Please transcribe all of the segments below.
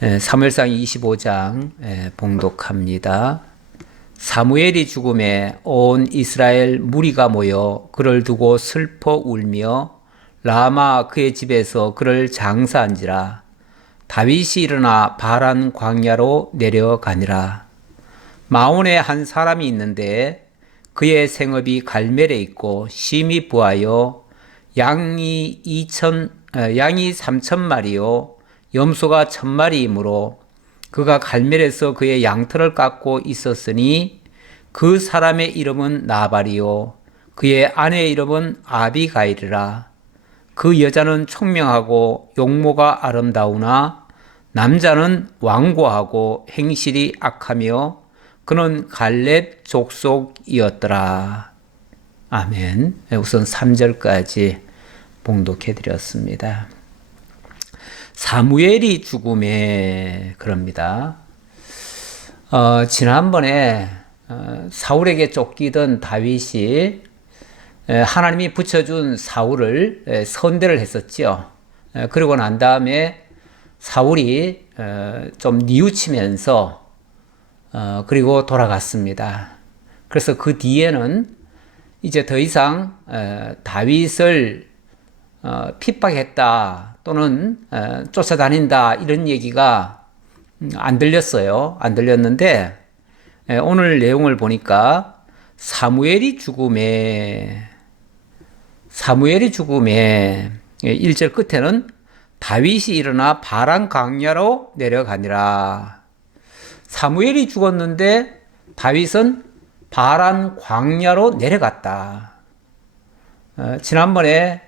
사무엘상 25장 봉독합니다. 사무엘이 죽음에 온 이스라엘 무리가 모여 그를 두고 슬퍼 울며 라마 그의 집에서 그를 장사한지라. 다윗이 일어나 바란 광야로 내려가니라. 마온에 한 사람이 있는데 그의 생업이 갈멜에 있고 심히 부하여 양이 3,000마리요 염소가 1,000마리이므로 그가 갈멜에서 그의 양털을 깎고 있었으니 그 사람의 이름은 나발이요 그의 아내의 이름은 아비가일이라. 그 여자는 총명하고 용모가 아름다우나 남자는 완고하고 행실이 악하며 그는 갈렙 족속이었더라. 아멘. 우선 3절까지 봉독해 드렸습니다. 사무엘이 죽음에 그럽니다. 지난번에 사울에게 쫓기던 다윗이 하나님이 붙여준 사울을 선대를 했었죠. 그러고 난 다음에 사울이 좀 뉘우치면서 그리고 돌아갔습니다. 그래서 그 뒤에는 이제 더 이상 다윗을 핍박했다 또는 쫓아다닌다 이런 얘기가 안 들렸어요. 안 들렸는데 오늘 내용을 보니까 사무엘이 죽음에 1절 끝에는 다윗이 일어나 바란 광야로 내려가니라. 사무엘이 죽었는데 다윗은 바란 광야로 내려갔다. 지난번에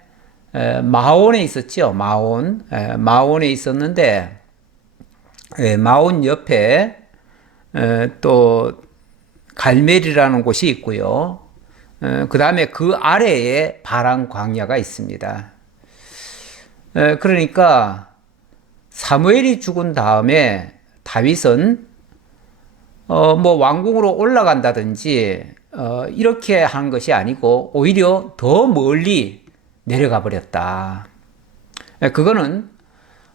마온에 있었죠. 마온에 있었는데 마온 옆에 또 갈멜이라는 곳이 있고요. 그 다음에 그 아래에 바란 광야가 있습니다. 그러니까 사무엘이 죽은 다음에 다윗은 뭐 왕궁으로 올라간다든지 이렇게 한 것이 아니고 오히려 더 멀리 내려가 버렸다. 그거는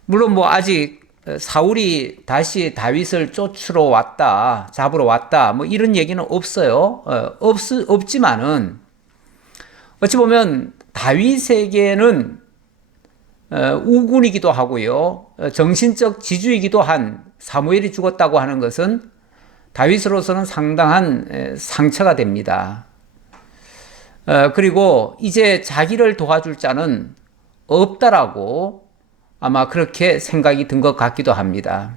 물론 뭐 아직 사울이 다시 다윗을 쫓으러 왔다, 잡으러 왔다, 뭐 이런 얘기는 없어요. 없지만은 어찌 보면 다윗에게는 우군이기도 하고요, 정신적 지주이기도 한 사무엘이 죽었다고 하는 것은 다윗으로서는 상당한 상처가 됩니다. 그리고 이제 자기를 도와줄 자는 없다라고 아마 그렇게 생각이 든 것 같기도 합니다.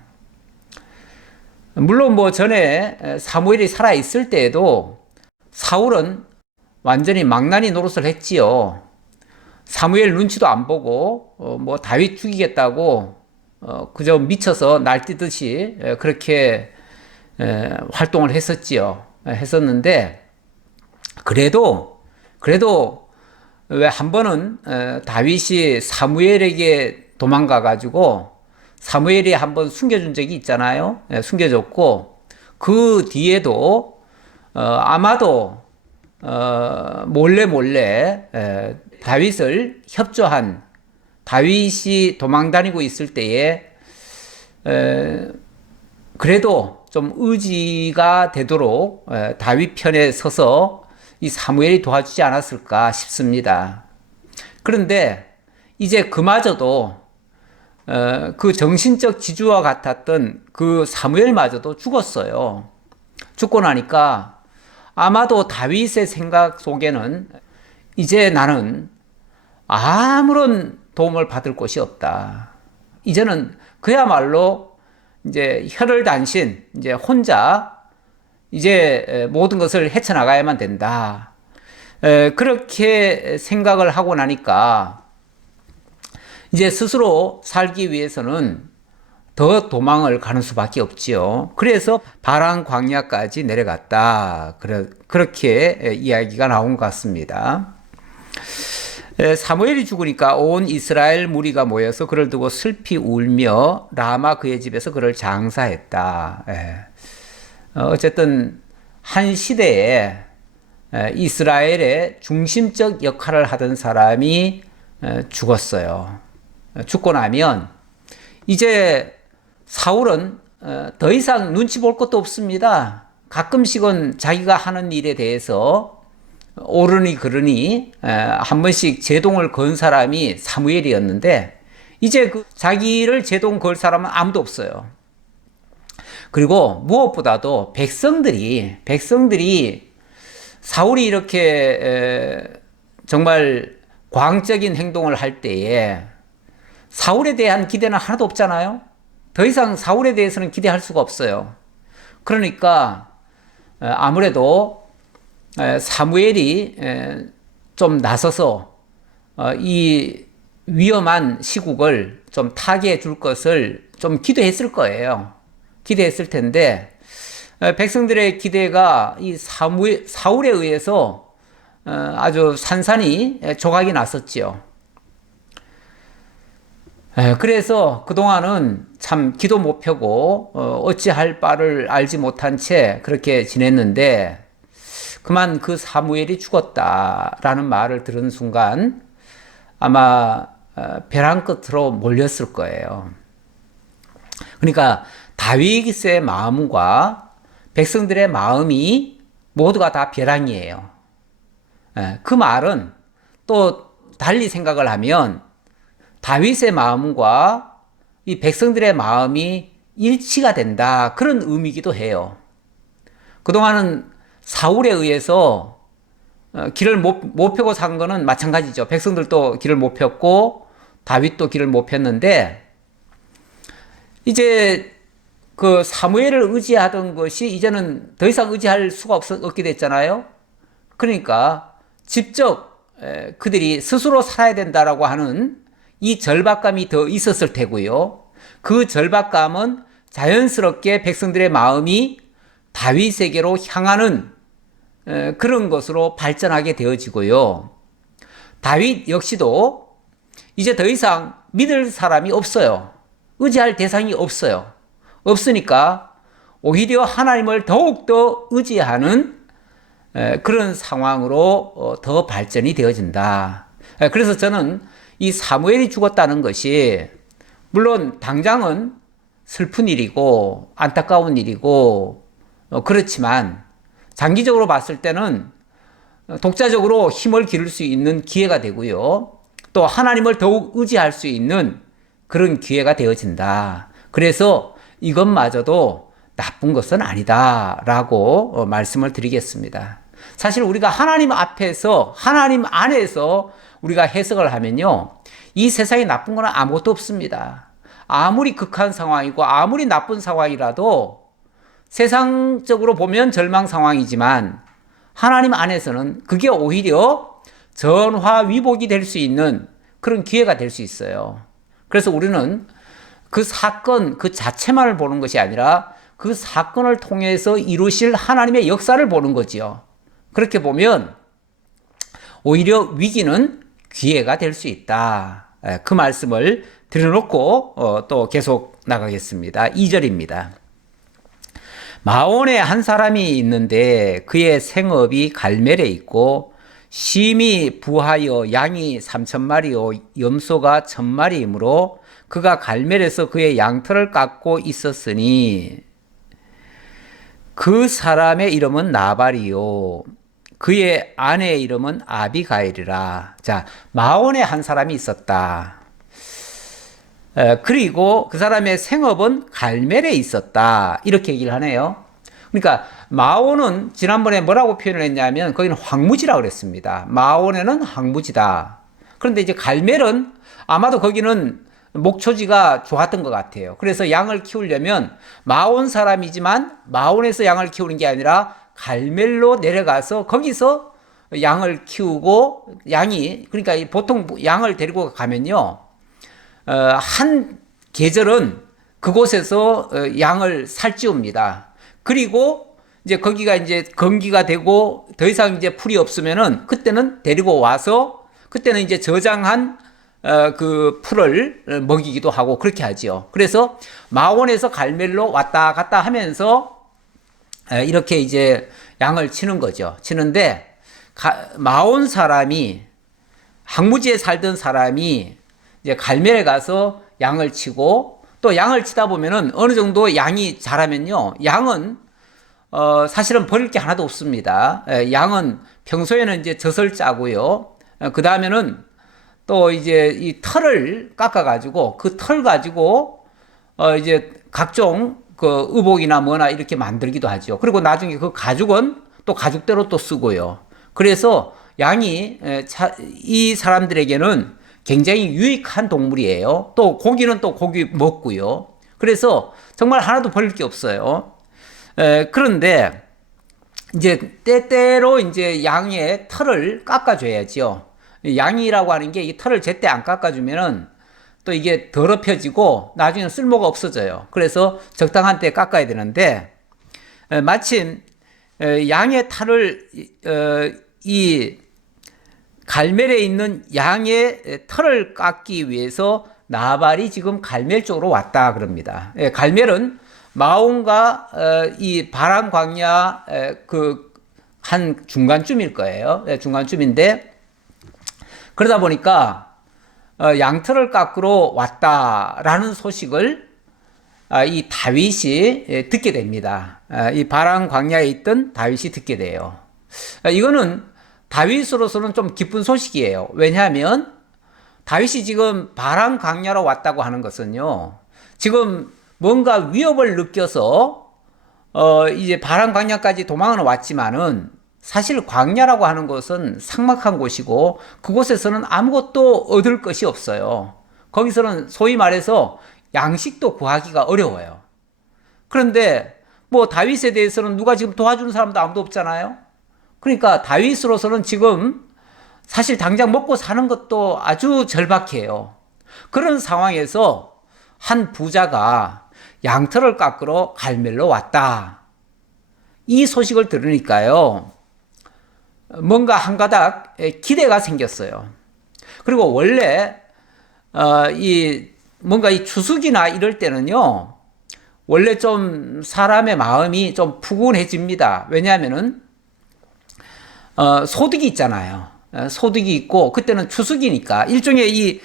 물론 뭐 전에 사무엘이 살아있을 때에도 사울은 완전히 망나니 노릇을 했지요. 사무엘 눈치도 안 보고 뭐 다윗 죽이겠다고 그저 미쳐서 날뛰듯이 그렇게 활동을 했었는데 그래도 왜 한 번은 다윗이 사무엘에게 도망가 가지고 사무엘이 한번 숨겨준 적이 있잖아요. 숨겨줬고 그 뒤에도 아마도 몰래 다윗을 협조한, 다윗이 도망다니고 있을 때에 그래도 좀 의지가 되도록 다윗 편에 서서 이 사무엘이 도와주지 않았을까 싶습니다. 그런데 이제 그마저도 그 정신적 지주와 같았던 그 사무엘마저도 죽었어요. 죽고 나니까 아마도 다윗의 생각 속에는 이제 나는 아무런 도움을 받을 곳이 없다. 이제는 그야말로 이제 혈을 단신, 이제 혼자 이제 모든 것을 헤쳐나가야만 된다. 그렇게 생각을 하고 나니까 이제 스스로 살기 위해서는 더 도망을 가는 수밖에 없지요. 그래서 바란 광야까지 내려갔다. 그렇게 이야기가 나온 것 같습니다. 사무엘이 죽으니까 온 이스라엘 무리가 모여서 그를 두고 슬피 울며 라마 그의 집에서 그를 장사했다. 어쨌든 한 시대에 이스라엘의 중심적 역할을 하던 사람이 죽었어요. 죽고 나면 이제 사울은 더 이상 눈치 볼 것도 없습니다. 가끔씩은 자기가 하는 일에 대해서 옳으니 그르니 한 번씩 제동을 건 사람이 사무엘이었는데 이제 그 자기를 제동 걸 사람은 아무도 없어요. 그리고 무엇보다도 백성들이 사울이 이렇게 정말 광적인 행동을 할 때에 사울에 대한 기대는 하나도 없잖아요. 더 이상 사울에 대해서는 기대할 수가 없어요. 그러니까 아무래도 사무엘이 좀 나서서 이 위험한 시국을 좀 타개해 줄 것을 좀 기대했을 거예요. 기대했을 텐데 백성들의 기대가 이 사울에 의해서 아주 산산이 조각이 났었지요. 그래서 그동안은 참 기도 못 펴고 어찌할 바를 알지 못한 채 그렇게 지냈는데 그만 그 사무엘이 죽었다라는 말을 들은 순간 아마 벼랑 끝으로 몰렸을 거예요. 그러니까 다윗의 마음과 백성들의 마음이 모두가 다 벼랑이에요. 그 말은 또 달리 생각을 하면 다윗의 마음과 이 백성들의 마음이 일치가 된다. 그런 의미이기도 해요. 그동안은 사울에 의해서 길을 못 펴고 산 거는 마찬가지죠. 백성들도 길을 못 폈고 다윗도 길을 못 폈는데 이제 그 사무엘을 의지하던 것이 이제는 더 이상 의지할 수가 없게 됐잖아요. 그러니까 직접 그들이 스스로 살아야 된다라고 하는 이 절박감이 더 있었을 테고요. 그 절박감은 자연스럽게 백성들의 마음이 다윗에게로 향하는 그런 것으로 발전하게 되어지고요. 다윗 역시도 이제 더 이상 믿을 사람이 없어요. 의지할 대상이 없어요. 없으니까 오히려 하나님을 더욱더 의지하는 그런 상황으로 더 발전이 되어진다. 그래서 저는 이 사무엘이 죽었다는 것이 물론 당장은 슬픈 일이고 안타까운 일이고 그렇지만 장기적으로 봤을 때는 독자적으로 힘을 기를 수 있는 기회가 되고요. 또 하나님을 더욱 의지할 수 있는 그런 기회가 되어진다. 그래서 이것마저도 나쁜 것은 아니다라고 말씀을 드리겠습니다. 사실 우리가 하나님 앞에서 하나님 안에서 우리가 해석을 하면요. 이 세상에 나쁜 건 아무것도 없습니다. 아무리 극한 상황이고 아무리 나쁜 상황이라도 세상적으로 보면 절망 상황이지만 하나님 안에서는 그게 오히려 전화위복이 될 수 있는 그런 기회가 될 수 있어요. 그래서 우리는 그 사건 그 자체만을 보는 것이 아니라 그 사건을 통해서 이루실 하나님의 역사를 보는 거지요. 그렇게 보면 오히려 위기는 기회가 될 수 있다. 그 말씀을 드려놓고 또 계속 나가겠습니다. 2절입니다. 마온에 한 사람이 있는데 그의 생업이 갈멜에 있고 심이 부하여 양이 3,000마리요 염소가 1,000마리이므로 그가 갈멜에서 그의 양털을 깎고 있었으니 그 사람의 이름은 나발이요 그의 아내의 이름은 아비가일이라. 자, 마온에 한 사람이 있었다. 그리고 그 사람의 생업은 갈멜에 있었다. 이렇게 얘기를 하네요. 그러니까 마온은 지난번에 뭐라고 표현을 했냐면 거기는 황무지라고 그랬습니다. 마온에는 황무지다. 그런데 이제 갈멜은 아마도 거기는 목초지가 좋았던 것 같아요. 그래서 양을 키우려면 마온 사람이지만 마온에서 양을 키우는 게 아니라 갈멜로 내려가서 거기서 양을 키우고 양이 그러니까 보통 양을 데리고 가면요. 한 계절은 그곳에서 양을 살찌웁니다. 그리고 이제 거기가 이제 건기가 되고 더 이상 이제 풀이 없으면은 그때는 데리고 와서 그때는 이제 저장한 그 풀을 먹이기도 하고 그렇게 하지요. 그래서 마온에서 갈멜로 왔다 갔다 하면서 이렇게 이제 양을 치는 거죠. 치는데 마온 사람이 황무지에 살던 사람이 이제 갈멜에 가서 양을 치고 또 양을 치다 보면은 어느 정도 양이 자라면요, 양은 사실은 버릴 게 하나도 없습니다. 양은 평소에는 이제 젖을 짜고요. 그 다음에는 또 이제 이 털을 깎아가지고 그 털 가지고 이제 각종 그 의복이나 뭐나 이렇게 만들기도 하죠. 그리고 나중에 그 가죽은 또 가죽대로 또 쓰고요. 그래서 양이 이 사람들에게는 굉장히 유익한 동물이에요. 또 고기는 또 고기 먹고요. 그래서 정말 하나도 버릴 게 없어요. 그런데 이제 때때로 이제 양의 털을 깎아줘야죠. 양이라고 하는 게 이 털을 제때 안 깎아주면은 또 이게 더럽혀지고 나중에는 쓸모가 없어져요. 그래서 적당한 때 깎아야 되는데 마침 양의 털을 이 갈멜에 있는 양의 털을 깎기 위해서 나발이 지금 갈멜 쪽으로 왔다 그럽니다. 갈멜은 마온과 이 바란 광야 그 한 중간쯤일 거예요. 중간쯤인데 그러다 보니까 양털을 깎으러 왔다라는 소식을 이 다윗이 듣게 됩니다. 이 바란 광야에 있던 다윗이 듣게 돼요. 이거는 다윗으로서는 좀 기쁜 소식이에요. 왜냐하면 다윗이 지금 바란 광야로 왔다고 하는 것은요, 지금 뭔가 위협을 느껴서 이제 바란 광야까지 도망은 왔지만은 사실 광야라고 하는 것은 삭막한 곳이고 그곳에서는 아무것도 얻을 것이 없어요. 거기서는 소위 말해서 양식도 구하기가 어려워요. 그런데 뭐 다윗에 대해서는 누가 지금 도와주는 사람도 아무도 없잖아요. 그러니까 다윗으로서는 지금 사실 당장 먹고 사는 것도 아주 절박해요. 그런 상황에서 한 부자가 양털을 깎으러 갈멜로 왔다. 이 소식을 들으니까요, 뭔가 한 가닥 기대가 생겼어요. 그리고 원래 뭔가 이 추수기나 이럴 때는요, 원래 좀 사람의 마음이 좀 푸근해집니다. 왜냐하면은 소득이 있잖아요. 소득이 있고 그때는 추수기니까 일종의 이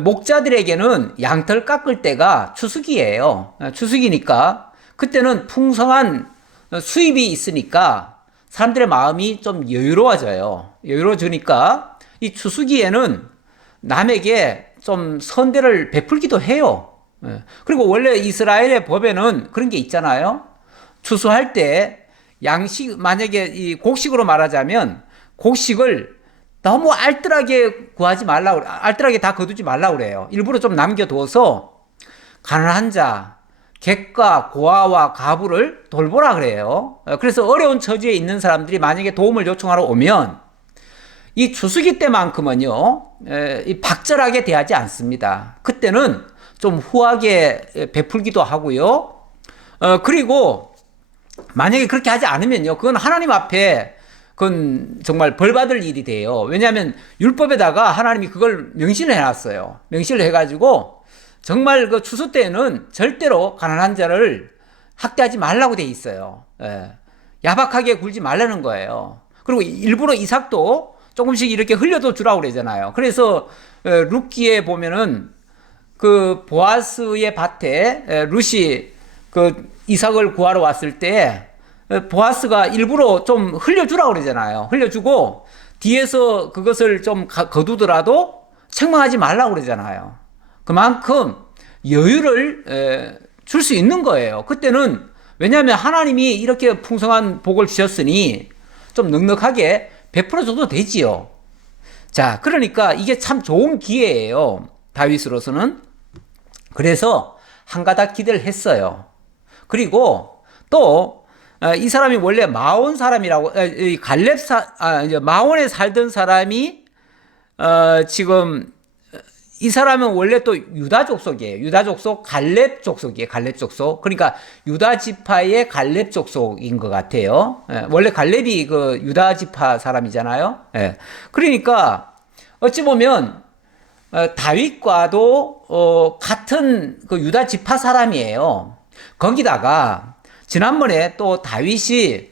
목자들에게는 양털 깎을 때가 추수기예요. 추수기니까 그때는 풍성한 수입이 있으니까 사람들의 마음이 좀 여유로워져요. 여유로워지니까 이 추수기에는 남에게 좀 선대를 베풀기도 해요. 그리고 원래 이스라엘의 법에는 그런 게 있잖아요. 추수할 때 양식, 만약에 이 곡식으로 말하자면 곡식을 너무 알뜰하게 구하지 말라고, 알뜰하게 다 거두지 말라고 그래요. 일부러 좀 남겨두어서 가난한 자, 객과 고아와 가부를 돌보라 그래요. 그래서 어려운 처지에 있는 사람들이 만약에 도움을 요청하러 오면 이 추수기 때만큼은요, 박절하게 대하지 않습니다. 그때는 좀 후하게 베풀기도 하고요. 그리고 만약에 그렇게 하지 않으면요, 그건 하나님 앞에 그건 정말 벌받을 일이 돼요. 왜냐하면 율법에다가 하나님이 그걸 명시를 해놨어요. 명시를 해가지고 정말 그 추수 때에는 절대로 가난한 자를 학대하지 말라고 돼 있어요. 야박하게 굴지 말라는 거예요. 그리고 일부러 이삭도 조금씩 이렇게 흘려도 주라고 그러잖아요. 그래서 룻기에 보면은 그 보아스의 밭에 룻이 그 이삭을 구하러 왔을 때 보아스가 일부러 좀 흘려주라고 그러잖아요. 흘려주고 뒤에서 그것을 좀 거두더라도 책망하지 말라고 그러잖아요. 그만큼 여유를 줄 수 있는 거예요. 그때는 왜냐하면 하나님이 이렇게 풍성한 복을 주셨으니 좀 넉넉하게 베풀어줘도 되지요. 자, 그러니까 이게 참 좋은 기회예요. 다윗으로서는. 그래서 한 가닥 기대를 했어요. 그리고 또 이 사람이 원래 마온 사람이라고, 마온에 살던 사람이 지금 이 사람은 원래 또 유다 족속이에요. 유다 족속 갈렙 족속이에요. 갈렙 족속. 그러니까 유다 지파의 갈렙 족속인 것 같아요. 원래 갈렙이 그 유다 지파 사람이잖아요. 그러니까 어찌 보면 다윗과도 같은 그 유다 지파 사람이에요. 거기다가 지난번에 또 다윗이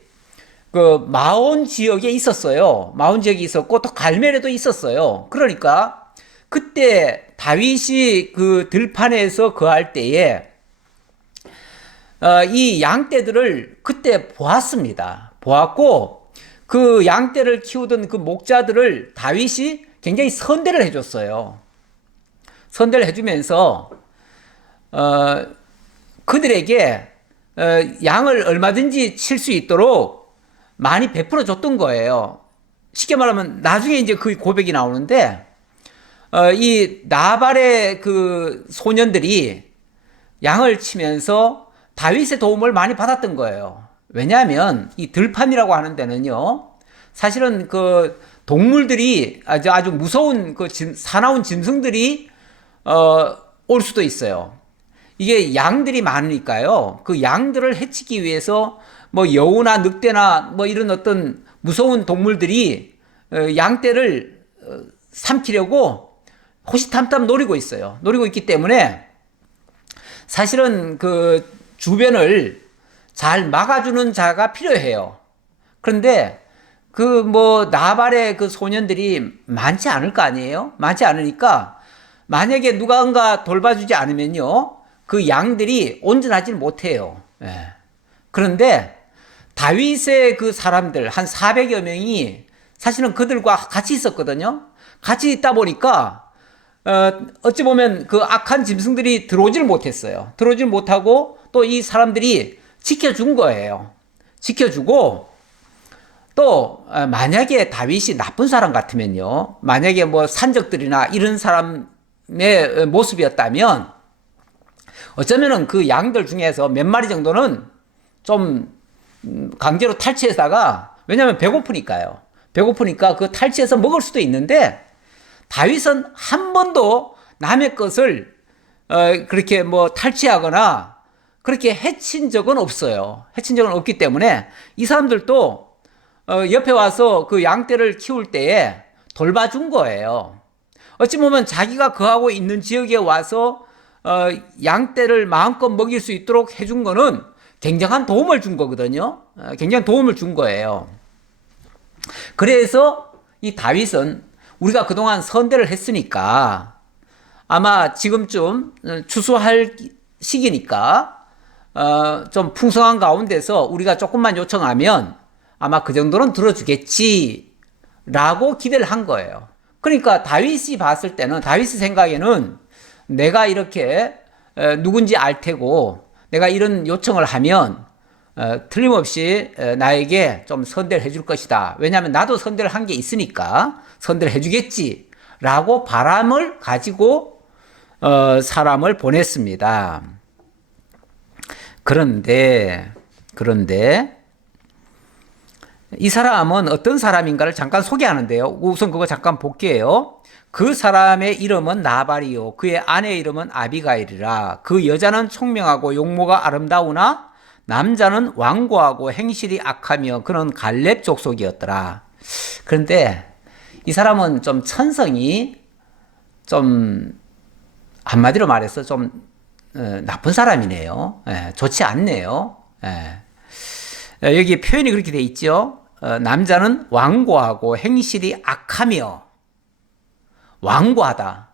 그 마온 지역에 있었어요. 마온 지역에 있었고 또 갈멜에도 있었어요. 그러니까 그때 다윗이 그 들판에서 거할 때에 이 양떼들을 그때 보았습니다. 보았고 그 양떼를 키우던 그 목자들을 다윗이 굉장히 선대를 해줬어요. 선대를 해주면서 그들에게 양을 얼마든지 칠 수 있도록 많이 베풀어 줬던 거예요. 쉽게 말하면 나중에 이제 그 고백이 나오는데 이 나발의 그 소년들이 양을 치면서 다윗의 도움을 많이 받았던 거예요. 왜냐하면 이 들판이라고 하는 데는요, 사실은 그 동물들이 아주 무서운 그 사나운 짐승들이 올 수도 있어요. 이게 양들이 많으니까요. 그 양들을 해치기 위해서 뭐 여우나 늑대나 뭐 이런 어떤 무서운 동물들이 양떼를 삼키려고 호시탐탐 노리고 있어요. 노리고 있기 때문에 사실은 그 주변을 잘 막아주는 자가 필요해요. 그런데 그 뭐 나발의 그 소년들이 많지 않을 거 아니에요? 많지 않으니까 만약에 누군가 돌봐주지 않으면요, 그 양들이 온전하지 못해요. 예. 그런데 다윗의 그 사람들 한 400여 명이 사실은 그들과 같이 있었거든요. 같이 있다 보니까 어찌 보면 그 악한 짐승들이 들어오질 못했어요. 들어오질 못하고 또 이 사람들이 지켜준 거예요. 지켜주고 또 만약에 다윗이 나쁜 사람 같으면요, 만약에 뭐 산적들이나 이런 사람의 모습이었다면 어쩌면은 그 양들 중에서 몇 마리 정도는 좀 강제로 탈취해다가, 왜냐하면 배고프니까요. 배고프니까 그 탈취해서 먹을 수도 있는데 다윗은 한 번도 남의 것을 그렇게 뭐 탈취하거나 그렇게 해친 적은 없어요. 해친 적은 없기 때문에 이 사람들도 옆에 와서 그 양떼를 키울 때에 돌봐준 거예요. 어찌 보면 자기가 거하고 있는 지역에 와서 양떼를 마음껏 먹일 수 있도록 해준 거는 굉장한 도움을 준 거거든요. 굉장한 도움을 준 거예요. 그래서 이 다윗은 우리가 그동안 선대를 했으니까 아마 지금쯤 추수할 시기니까 좀 풍성한 가운데서 우리가 조금만 요청하면 아마 그 정도는 들어주겠지 라고 기대를 한 거예요. 그러니까 다윗이 봤을 때는, 다윗의 생각에는 내가 이렇게 누군지 알 테고 내가 이런 요청을 하면 틀림없이 나에게 좀 선대를 해줄 것이다. 왜냐하면 나도 선대를 한 게 있으니까 선대를 해주겠지 라고 바람을 가지고 사람을 보냈습니다. 그런데 이 사람은 어떤 사람인가를 잠깐 소개하는데요. 우선 그거 잠깐 볼게요. 그 사람의 이름은 나발이요, 그의 아내의 이름은 아비가일이라. 그 여자는 총명하고 용모가 아름다우나 남자는 완고하고 행실이 악하며 그는 갈렙 족속이었더라. 그런데 이 사람은 좀 천성이 좀 한마디로 말해서 좀 나쁜 사람이네요. 좋지 않네요. 여기 표현이 그렇게 돼 있죠. 남자는 완고하고 행실이 악하며, 완고하다,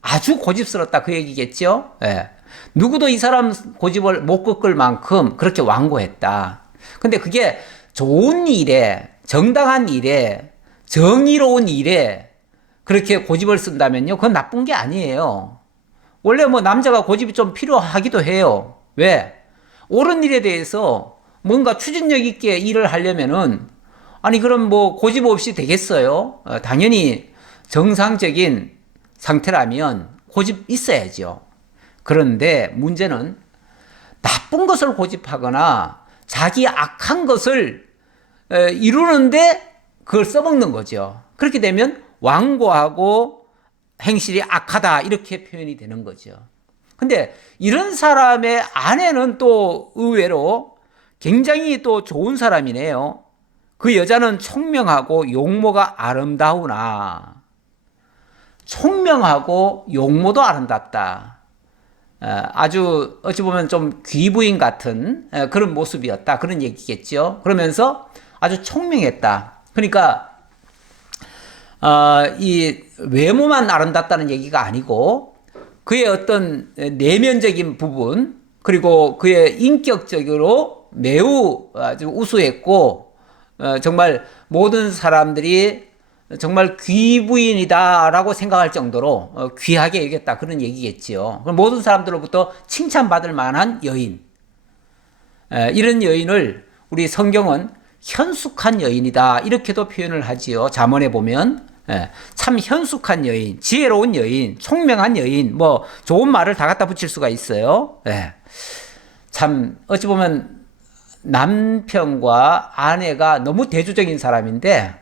아주 고집스럽다, 그 얘기겠죠. 누구도 이 사람 고집을 못 꺾을 만큼 그렇게 완고했다. 근데 그게 좋은 일에, 정당한 일에, 정의로운 일에 그렇게 고집을 쓴다면요, 그건 나쁜 게 아니에요. 원래 뭐 남자가 고집이 좀 필요하기도 해요. 왜? 옳은 일에 대해서 뭔가 추진력 있게 일을 하려면은, 아니 그럼 뭐 고집 없이 되겠어요? 당연히 정상적인 상태라면 고집 있어야죠. 그런데 문제는 나쁜 것을 고집하거나 자기 악한 것을 이루는데 그걸 써먹는 거죠. 그렇게 되면 완고하고 행실이 악하다, 이렇게 표현이 되는 거죠. 근데 이런 사람의 아내는 또 의외로 굉장히 또 좋은 사람이네요. 그 여자는 총명하고 용모가 아름다우나. 총명하고 용모도 아름답다. 아주 어찌 보면 좀 귀부인 같은 그런 모습이었다, 그런 얘기겠죠. 그러면서 아주 총명했다. 그러니까 이 외모만 아름답다는 얘기가 아니고 그의 어떤 내면적인 부분 그리고 그의 인격적으로 매우 아주 우수했고 정말 모든 사람들이 정말 귀부인이다라고 생각할 정도로 귀하게 여겼다 그런 얘기겠지요. 모든 사람들로부터 칭찬받을 만한 여인. 이런 여인을 우리 성경은 현숙한 여인이다 이렇게도 표현을 하지요. 잠언에 보면 참 현숙한 여인, 지혜로운 여인, 총명한 여인 뭐 좋은 말을 다 갖다 붙일 수가 있어요. 참 어찌 보면 남편과 아내가 너무 대조적인 사람인데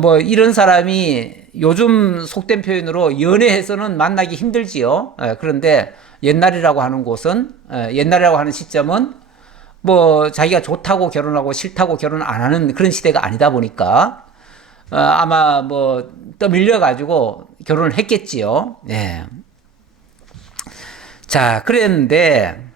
뭐 이런 사람이 요즘 속된 표현으로 연애해서는 만나기 힘들지요. 그런데 옛날이라고 하는 곳은 옛날이라고 하는 시점은 뭐 자기가 좋다고 결혼하고 싫다고 결혼 안 하는 그런 시대가 아니다 보니까 아마 뭐 떠밀려 가지고 결혼을 했겠지요. 자, 그랬는데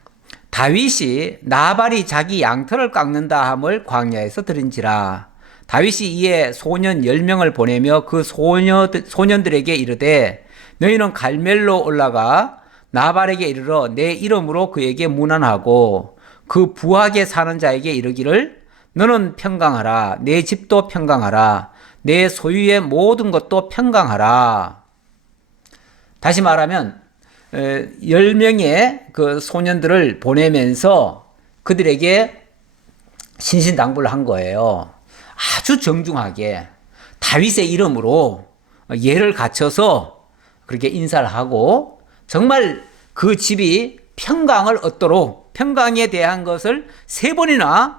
다윗이 나발이 자기 양털을 깎는다 함을 광야에서 들은지라. 다윗이 이에 소년 10명을 보내며 그 소년들에게 이르되 너희는 갈멜로 올라가 나발에게 이르러 내 이름으로 그에게 문안하고 그 부하게 사는 자에게 이르기를 너는 평강하라 내 집도 평강하라 내 소유의 모든 것도 평강하라. 다시 말하면 10명의 그 소년들을 보내면서 그들에게 신신당부를 한 거예요. 아주 정중하게 다윗의 이름으로 예를 갖춰서 그렇게 인사를 하고 정말 그 집이 평강을 얻도록 평강에 대한 것을 3번이나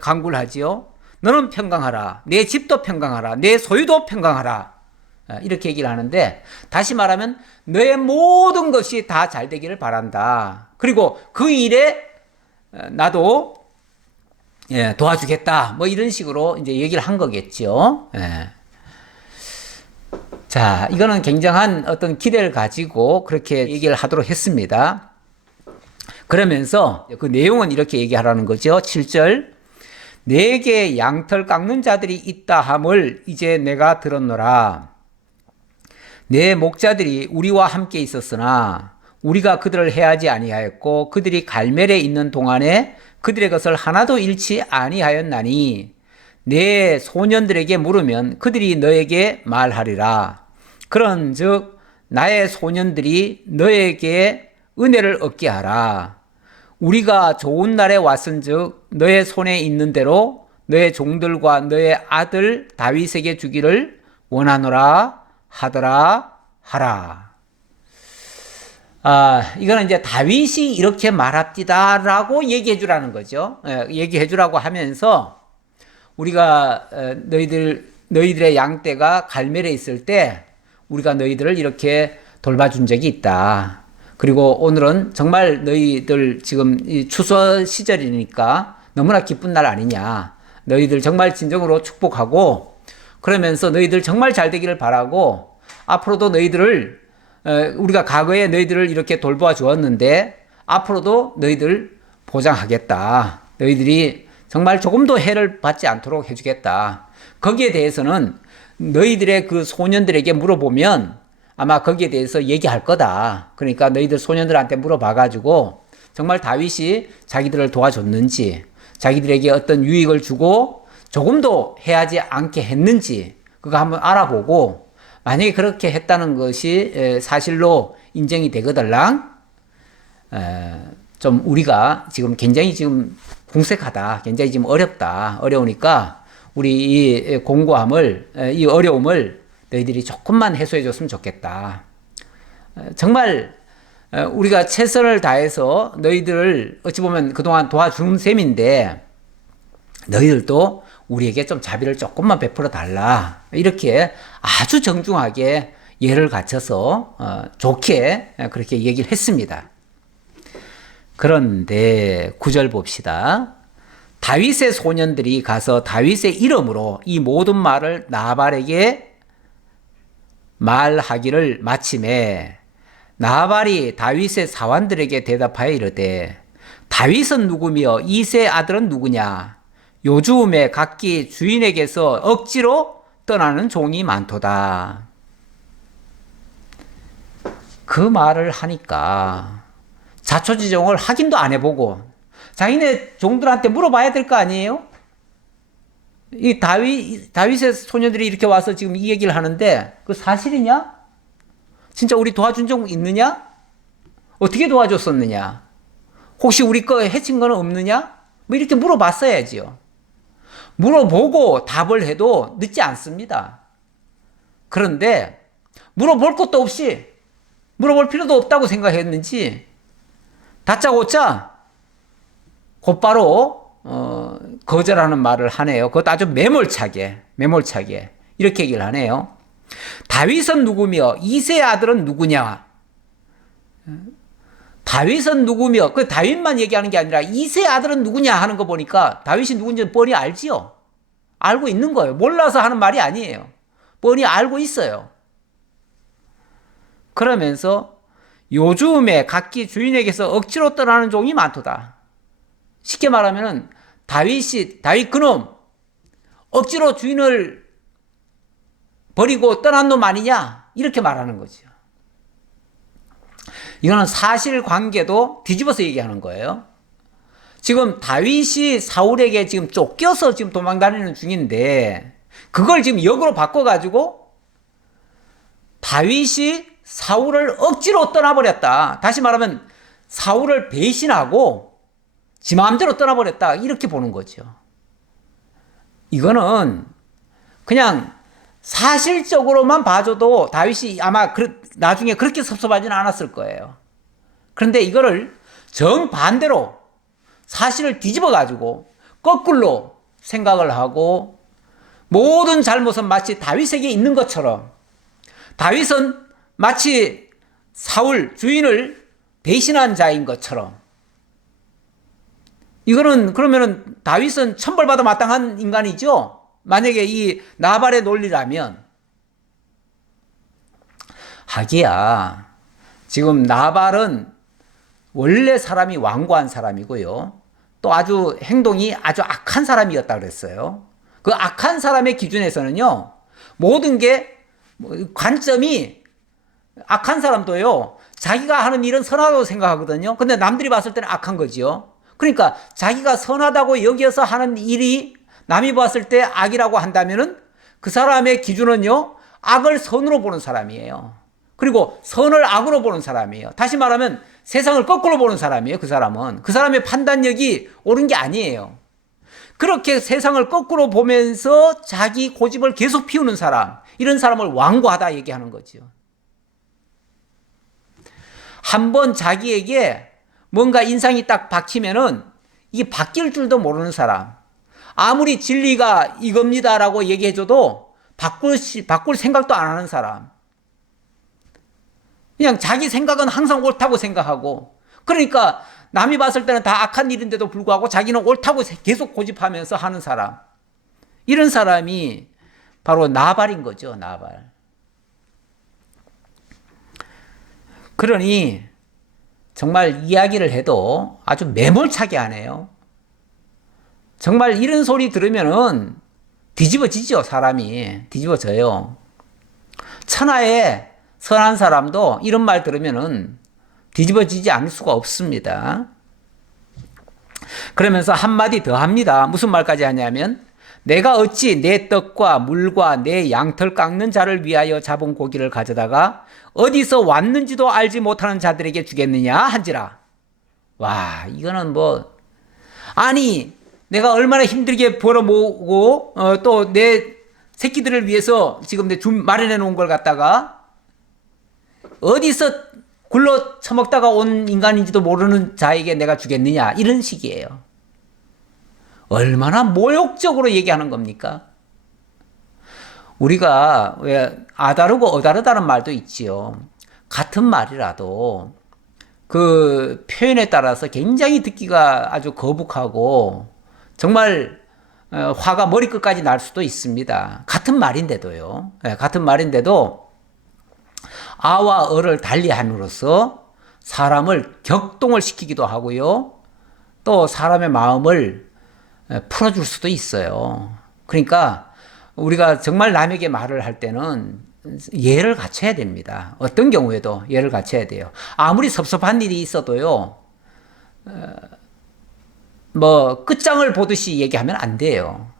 강구를 하지요. 너는 평강하라. 내 집도 평강하라. 내 소유도 평강하라. 이렇게 얘기를 하는데 다시 말하면 너의 모든 것이 다 잘 되기를 바란다. 그리고 그 일에 나도 도와주겠다. 뭐 이런 식으로 이제 얘기를 한 거겠죠. 자, 이거는 굉장한 어떤 기대를 가지고 그렇게 얘기를 하도록 했습니다. 그러면서 그 내용은 이렇게 얘기하라는 거죠. 7절. 내게 양털 깎는 자들이 있다 함을 이제 내가 들었노라. 내 목자들이 우리와 함께 있었으나 우리가 그들을 해하지 아니하였고 그들이 갈멜에 있는 동안에 그들의 것을 하나도 잃지 아니하였나니 내 소년들에게 물으면 그들이 너에게 말하리라. 그런즉 나의 소년들이 너에게 은혜를 얻게 하라. 우리가 좋은 날에 왔은즉 너의 손에 있는 대로 너의 종들과 너의 아들 다윗에게 주기를 원하노라 하더라 하라. 이거는 이제 다윗이 이렇게 말합디다라고 얘기해 주라는 거죠. 얘기해 주라고 하면서 우리가 너희들의 양떼가 갈멜에 있을 때 우리가 너희들을 이렇게 돌봐준 적이 있다. 그리고 오늘은 정말 너희들 지금 추수 시절이니까 너무나 기쁜 날 아니냐. 너희들 정말 진정으로 축복하고 그러면서 너희들 정말 잘 되기를 바라고 앞으로도 너희들을 우리가 과거에 너희들을 이렇게 돌보아 주었는데 앞으로도 너희들 보장하겠다. 너희들이 정말 조금도 해를 받지 않도록 해주겠다. 거기에 대해서는 너희들의 그 소년들에게 물어보면 아마 거기에 대해서 얘기할 거다. 그러니까 너희들 소년들한테 물어봐가지고 정말 다윗이 자기들을 도와줬는지 자기들에게 어떤 유익을 주고 조금도 해하지 않게 했는지 그거 한번 알아보고 만약에 그렇게 했다는 것이 사실로 인정이 되거들랑 좀 우리가 지금 굉장히 지금 궁색하다. 굉장히 지금 어려우니까 우리 이 공고함을 이 어려움을 너희들이 조금만 해소해 줬으면 좋겠다. 정말 우리가 최선을 다해서 너희들을 어찌 보면 그동안 도와준 셈인데 너희들도 우리에게 좀 자비를 조금만 베풀어 달라. 이렇게 아주 정중하게 예를 갖춰서 좋게 그렇게 얘기를 했습니다. 그런데 9절 봅시다. 다윗의 소년들이 가서 다윗의 이름으로 이 모든 말을 나발에게 말하기를 마침에 나발이 다윗의 사환들에게 대답하여 이르되 다윗은 누구며 이새의 아들은 누구냐? 요즘에 각기 주인에게서 억지로 떠나는 종이 많도다. 그 말을 하니까 자초지종을 확인도 안 해보고 자기네 종들한테 물어봐야 될 거 아니에요? 이 다윗의 소녀들이 이렇게 와서 지금 이 얘기를 하는데 그 사실이냐? 진짜 우리 도와준 적 있느냐? 어떻게 도와줬었느냐? 혹시 우리 거 해친 거는 없느냐? 뭐 이렇게 물어봤어야지요. 물어보고 답을 해도 늦지 않습니다. 그런데 물어볼 것도 없이 물어볼 필요도 없다고 생각했는지 다짜고짜 곧바로 거절하는 말을 하네요. 그것도 아주 매몰차게 이렇게 얘기를 하네요. 다윗은 누구며 이새의 아들은 누구냐? 다윗은 누구며 그 다윗만 얘기하는 게 아니라 이새의 아들은 누구냐 하는 거 보니까 다윗이 누군지 뻔히 알지요. 알고 있는 거예요. 몰라서 하는 말이 아니에요. 뻔히 알고 있어요. 그러면서 요즘에 각기 주인에게서 억지로 떠나는 종이 많도다. 쉽게 말하면은 다윗 그놈 억지로 주인을 버리고 떠난 놈 아니냐 이렇게 말하는 거죠. 이거는 사실관계도 뒤집어서 얘기하는 거예요. 지금 다윗이 사울에게 지금 쫓겨서 지금 도망다니는 중인데 그걸 지금 역으로 바꿔가지고 다윗이 사울을 억지로 떠나버렸다. 다시 말하면 사울을 배신하고 지 마음대로 떠나버렸다. 이렇게 보는 거죠. 이거는 그냥 사실적으로만 봐줘도 다윗이 아마 나중에 그렇게 섭섭하지는 않았을 거예요. 그런데 이거를 정반대로 사실을 뒤집어가지고 거꾸로 생각을 하고 모든 잘못은 마치 다윗에게 있는 것처럼 다윗은 마치 사울 주인을 배신한 자인 것처럼 이거는 그러면은 다윗은 천벌받아 마땅한 인간이죠. 만약에 이 나발의 논리라면 하기야 지금 나발은 원래 사람이 완고한 사람이고요. 또 아주 행동이 아주 악한 사람이었다 그랬어요. 그 악한 사람의 기준에서는요. 모든 게 관점이 악한 사람도요. 자기가 하는 일은 선하다고 생각하거든요. 근데 남들이 봤을 때는 악한 거지요. 그러니까 자기가 선하다고 여기서 하는 일이 남이 봤을 때 악이라고 한다면은 그 사람의 기준은요. 악을 선으로 보는 사람이에요. 그리고 선을 악으로 보는 사람이에요. 다시 말하면 세상을 거꾸로 보는 사람이에요. 그 사람은. 그 사람의 판단력이 옳은 게 아니에요. 그렇게 세상을 거꾸로 보면서 자기 고집을 계속 피우는 사람, 이런 사람을 완고하다 얘기하는 거죠. 한번 자기에게 뭔가 인상이 딱 박히면은 이게 바뀔 줄도 모르는 사람. 아무리 진리가 이겁니다라고 얘기해줘도 바꿀 생각도 안 하는 사람. 그냥 자기 생각은 항상 옳다고 생각하고, 그러니까 남이 봤을 때는 다 악한 일인데도 불구하고 자기는 옳다고 계속 고집하면서 하는 사람. 이런 사람이 바로 나발인 거죠, 나발. 그러니 정말 이야기를 해도 아주 매몰차게 하네요. 정말 이런 소리 들으면은 뒤집어지죠, 사람이. 뒤집어져요. 천하에 선한 사람도 이런 말 들으면은 뒤집어지지 않을 수가 없습니다. 그러면서 한마디 더 합니다. 무슨 말까지 하냐면, 내가 어찌 내 떡과 물과 내 양털 깎는 자를 위하여 잡은 고기를 가져다가 어디서 왔는지도 알지 못하는 자들에게 주겠느냐 한지라. 와, 이거는 아니 내가 얼마나 힘들게 벌어 모으고 또 내 새끼들을 위해서 지금 내 마련해 놓은 걸 갖다가 어디서 굴러 처먹다가 온 인간인지도 모르는 자에게 내가 주겠느냐, 이런 식이에요. 얼마나 모욕적으로 얘기하는 겁니까? 우리가 왜 아다르고 어다르다는 말도 있지요. 같은 말이라도 그 표현에 따라서 굉장히 듣기가 아주 거북하고 정말 화가 머리끝까지 날 수도 있습니다. 같은 말인데도요. 같은 말인데도 아와 어를 달리함으로써 사람을 격동을 시키기도 하고요. 또 사람의 마음을 풀어줄 수도 있어요. 그러니까 우리가 정말 남에게 말을 할 때는 예를 갖춰야 됩니다. 어떤 경우에도 예를 갖춰야 돼요. 아무리 섭섭한 일이 있어도요, 뭐 끝장을 보듯이 얘기하면 안 돼요.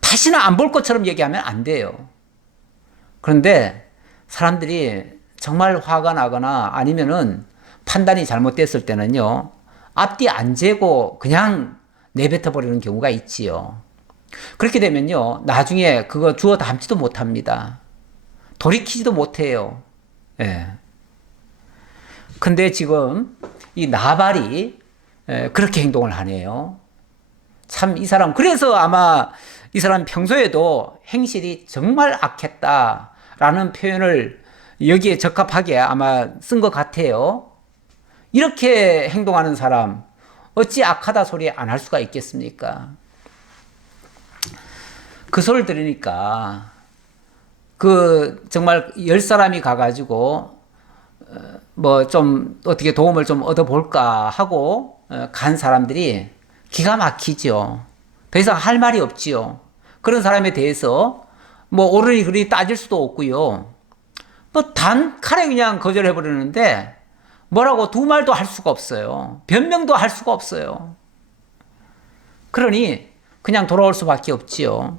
다시는 안 볼 것처럼 얘기하면 안 돼요. 그런데 사람들이 정말 화가 나거나 아니면은 판단이 잘못됐을 때는요, 앞뒤 안 재고 그냥 내뱉어 버리는 경우가 있지요. 그렇게 되면요, 나중에 그거 주워 담지도 못합니다. 돌이키지도 못해요. 예. 근데 지금 이 나발이 그렇게 행동을 하네요. 참 이 사람, 그래서 아마 이 사람 평소에도 행실이 정말 악했다라는 표현을 여기에 적합하게 아마 쓴 것 같아요. 이렇게 행동하는 사람, 어찌 악하다 소리 안 할 수가 있겠습니까? 그 소리를 들으니까, 정말 10사람이 가가지고, 뭐 좀 어떻게 도움을 좀 얻어볼까 하고 간 사람들이 기가 막히죠. 더 이상 할 말이 없지요. 그런 사람에 대해서 뭐 옳으니 그러니 따질 수도 없고요. 또 단칼에 그냥 거절해버리는데 뭐라고 두 말도 할 수가 없어요. 변명도 할 수가 없어요. 그러니 그냥 돌아올 수밖에 없지요.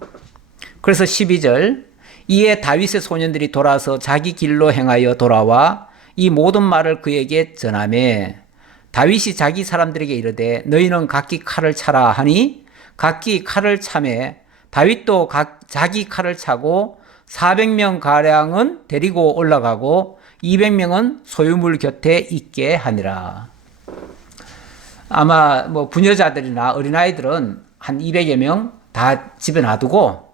그래서 12절, 이에 다윗의 소년들이 돌아서 자기 길로 행하여 돌아와 이 모든 말을 그에게 전하매 다윗이 자기 사람들에게 이르되 너희는 각기 칼을 차라 하니 각기 칼을 차매 다윗도 자기 칼을 차고 400명 가량은 데리고 올라가고 200명은 소유물 곁에 있게 하니라. 아마 뭐 부녀자들이나 어린아이들은 한 200여 명 다 집에 놔두고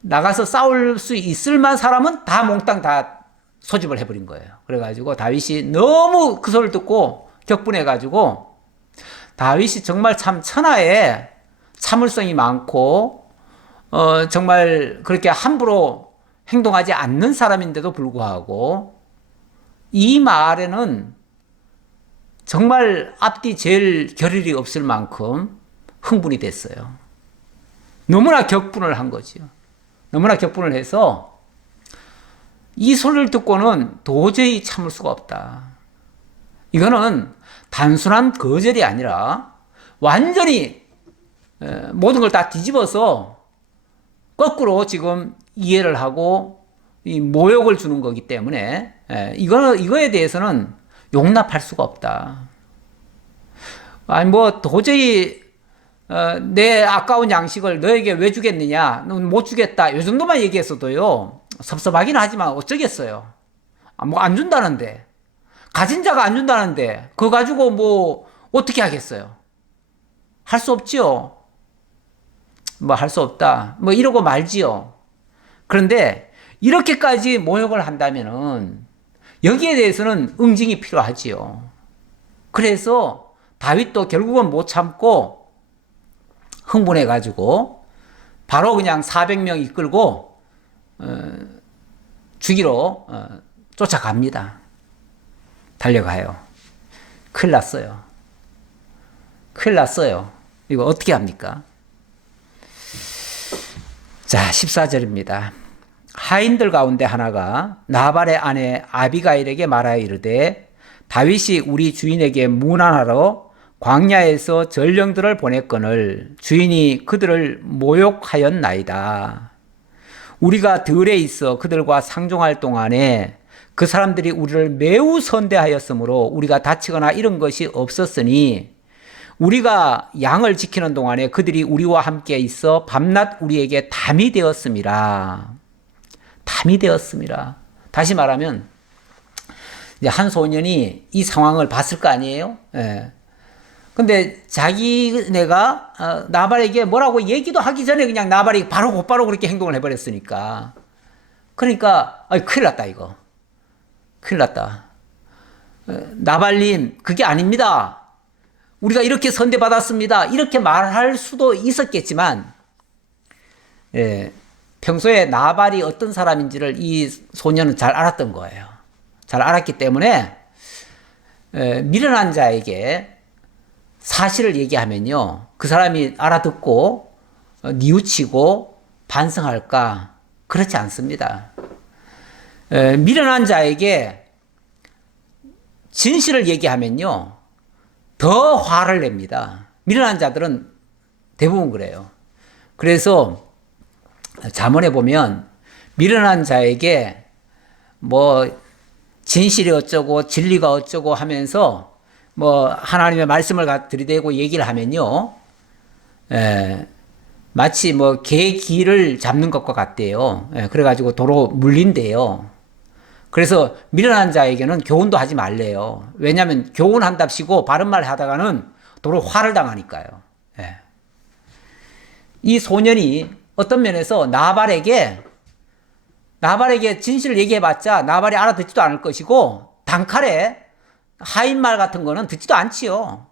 나가서 싸울 수 있을 만한 사람은 다 몽땅 다 소집을 해버린 거예요. 그래가지고 다윗이 너무 그 소리를 듣고 격분해가지고 다윗이 정말 참 천하에 참을성이 많고 정말 그렇게 함부로 행동하지 않는 사람인데도 불구하고 이 말에는 정말 앞뒤 제일 겨를이 없을 만큼 흥분이 됐어요. 너무나 격분을 한 거지요. 너무나 격분을 해서 이 소리를 듣고는 도저히 참을 수가 없다. 이거는 단순한 거절이 아니라 완전히 모든 걸 다 뒤집어서 거꾸로 지금 이해를 하고 이 모욕을 주는 거기 때문에 이거에 대해서는 용납할 수가 없다. 아니 뭐 도저히 내 아까운 양식을 너에게 왜 주겠느냐, 넌 못 주겠다, 이 정도만 얘기했어도요 섭섭하긴 하지만 어쩌겠어요. 뭐 안 준다는데, 가진 자가 안 준다는데 그거 가지고 뭐 어떻게 하겠어요. 할 수 없지요. 뭐 할 수 없다 뭐 이러고 말지요. 그런데 이렇게까지 모욕을 한다면은 여기에 대해서는 응징이 필요하지요. 그래서 다윗도 결국은 못 참고 흥분해가지고 바로 그냥 400명 이끌고 죽이러 쫓아갑니다. 달려가요. 큰일 났어요. 큰일 났어요. 이거 어떻게 합니까? 자, 14절입니다. 하인들 가운데 하나가 나발의 아내 아비가일에게 말하여 이르되 다윗이 우리 주인에게 문안하러 광야에서 전령들을 보냈거늘 주인이 그들을 모욕하였나이다. 우리가 들에 있어 그들과 상종할 동안에 그 사람들이 우리를 매우 선대하였으므로 우리가 다치거나 이런 것이 없었으니 우리가 양을 지키는 동안에 그들이 우리와 함께 있어 밤낮 우리에게 담이 되었습니다. 담이 되었습니다. 다시 말하면 이제 한 소년이 이 상황을 봤을 거 아니에요? 예. 근데 자기네가 나발에게 뭐라고 얘기도 하기 전에 그냥 나발이 바로 곧바로 그렇게 행동을 해버렸으니까. 그러니까 큰일 났다 이거. 큰일 났다. 나발님 그게 아닙니다. 우리가 이렇게 선대받았습니다. 이렇게 말할 수도 있었겠지만 평소에 나발이 어떤 사람인지를 이 소년은 잘 알았던 거예요. 잘 알았기 때문에 미련한 자에게 사실을 얘기하면요 그 사람이 알아듣고 뉘우치고 반성할까? 그렇지 않습니다. 미련한 자에게 진실을 얘기하면요, 더 화를 냅니다. 미련한 자들은 대부분 그래요. 그래서 잠언에 보면 미련한 자에게 뭐 진실이 어쩌고 진리가 어쩌고 하면서 뭐 하나님의 말씀을 들이대고 얘기를 하면요, 마치 뭐 개 귀를 잡는 것과 같대요. 그래가지고 도로 물린대요. 그래서 미련한 자에게는 교훈도 하지 말래요. 왜냐하면 교훈한답시고 바른 말 하다가는 도로 화를 당하니까요. 이 소년이 어떤 면에서 나발에게 진실을 얘기해봤자 나발이 알아듣지도 않을 것이고, 단칼에 하인말 같은 거는 듣지도 않지요.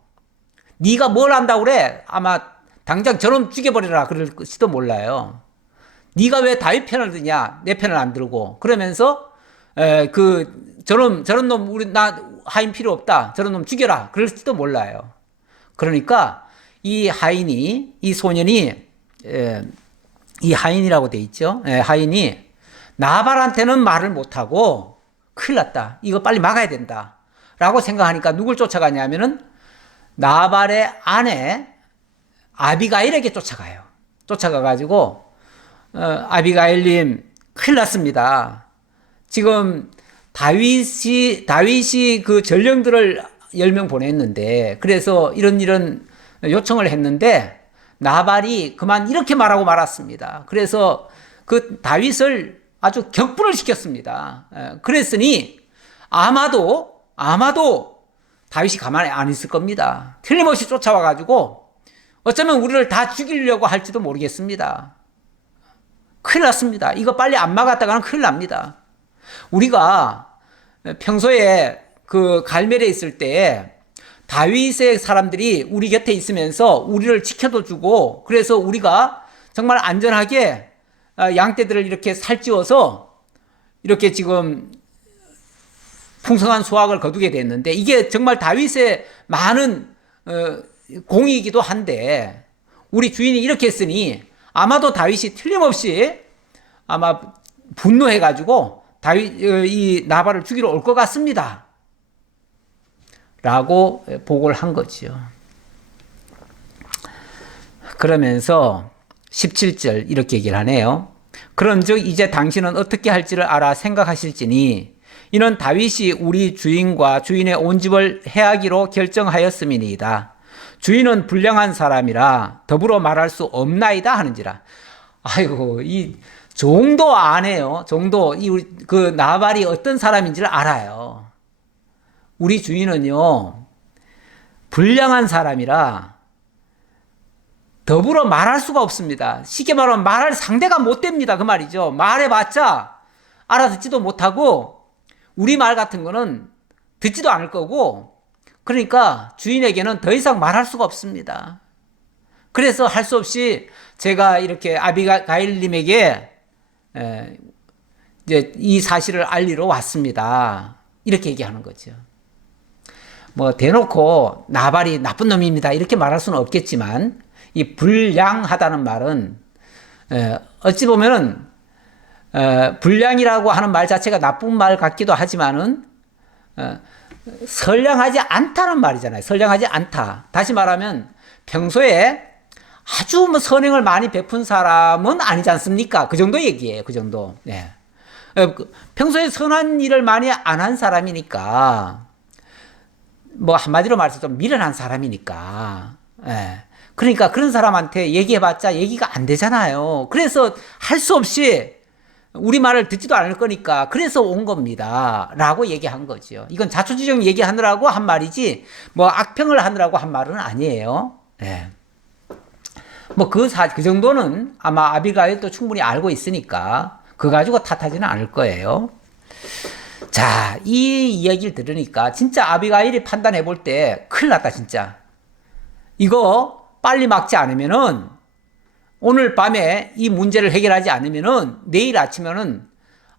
네가 뭘 안다고 그래? 아마 당장 저놈 죽여버리라 그럴지도 몰라요. 네가 왜 다윗 편을 드냐? 내 편을 안 들고. 그러면서 저런 놈 나 하인 필요 없다. 저런 놈 죽여라. 그럴지도 몰라요. 그러니까 이 소년이 이 하인이라고 돼 있죠. 하인이 나발한테는 말을 못하고 큰일 났다. 이거 빨리 막아야 된다. 라고 생각하니까 누굴 쫓아가냐면은 나발의 아내 아비가일에게 쫓아가요. 쫓아가가지고 아비가일님 큰일 났습니다. 지금 다윗이 그 전령들을 10명 보냈는데, 그래서 이런 요청을 했는데 나발이 그만 이렇게 말하고 말았습니다. 그래서 그 다윗을 아주 격분을 시켰습니다. 그랬으니 아마도 다윗이 가만히 안 있을 겁니다. 틀림없이 쫓아와가지고 어쩌면 우리를 다 죽이려고 할지도 모르겠습니다. 큰일 났습니다. 이거 빨리 안 막았다가는 큰일 납니다. 우리가 평소에 그 갈멜에 있을 때 다윗의 사람들이 우리 곁에 있으면서 우리를 지켜도 주고, 그래서 우리가 정말 안전하게 양떼들을 이렇게 살찌워서 이렇게 지금 풍성한 수확을 거두게 됐는데, 이게 정말 다윗의 많은 공이기도 한데, 우리 주인이 이렇게 했으니 아마도 다윗이 틀림없이 아마 분노해가지고 이 나발을 죽이러 올 것 같습니다. 라고 보고를 한 거지요. 그러면서 17절 이렇게 얘기를 하네요. 그런즉 이제 당신은 어떻게 할지를 알아 생각하실지니 이는 다윗이 우리 주인과 주인의 온 집을 해하기로 결정하였음이니이다. 주인은 불량한 사람이라 더불어 말할 수 없나이다 하는지라. 아이고, 이 종도 아네요. 종도 그 나발이 어떤 사람인지를 알아요. 우리 주인은요, 불량한 사람이라 더불어 말할 수가 없습니다. 쉽게 말하면 말할 상대가 못 됩니다. 그 말이죠. 말해봤자 알아듣지도 못하고 우리 말 같은 거는 듣지도 않을 거고, 그러니까 주인에게는 더 이상 말할 수가 없습니다. 그래서 할 수 없이 제가 이렇게 아비가일님에게 이제 이 사실을 알리러 왔습니다. 이렇게 얘기하는 거죠. 뭐 대놓고 나발이 나쁜 놈입니다 이렇게 말할 수는 없겠지만, 이 불량하다는 말은 어찌 보면은 불량이라고 하는 말 자체가 나쁜 말 같기도 하지만은 선량하지 않다는 말이잖아요. 선량하지 않다. 다시 말하면 평소에 아주 뭐 선행을 많이 베푼 사람은 아니지 않습니까? 그 정도 얘기예요. 그 정도. 네. 평소에 선한 일을 많이 안 한 사람이니까, 뭐 한마디로 말해서 좀 미련한 사람이니까. 예. 그러니까 그런 사람한테 얘기해봤자 얘기가 안 되잖아요. 그래서 할 수 없이 우리 말을 듣지도 않을 거니까 그래서 온 겁니다. 라고 얘기한 거죠. 이건 자초지종 얘기하느라고 한 말이지 뭐 악평을 하느라고 한 말은 아니에요. 예. 뭐 그 정도는 아마 아비가일도 충분히 알고 있으니까 그거 가지고 탓하지는 않을 거예요. 자, 이 이야기를 들으니까 진짜 아비가일이 판단해 볼 때 큰일 났다 진짜. 이거 빨리 막지 않으면은, 오늘 밤에 이 문제를 해결하지 않으면은 내일 아침에는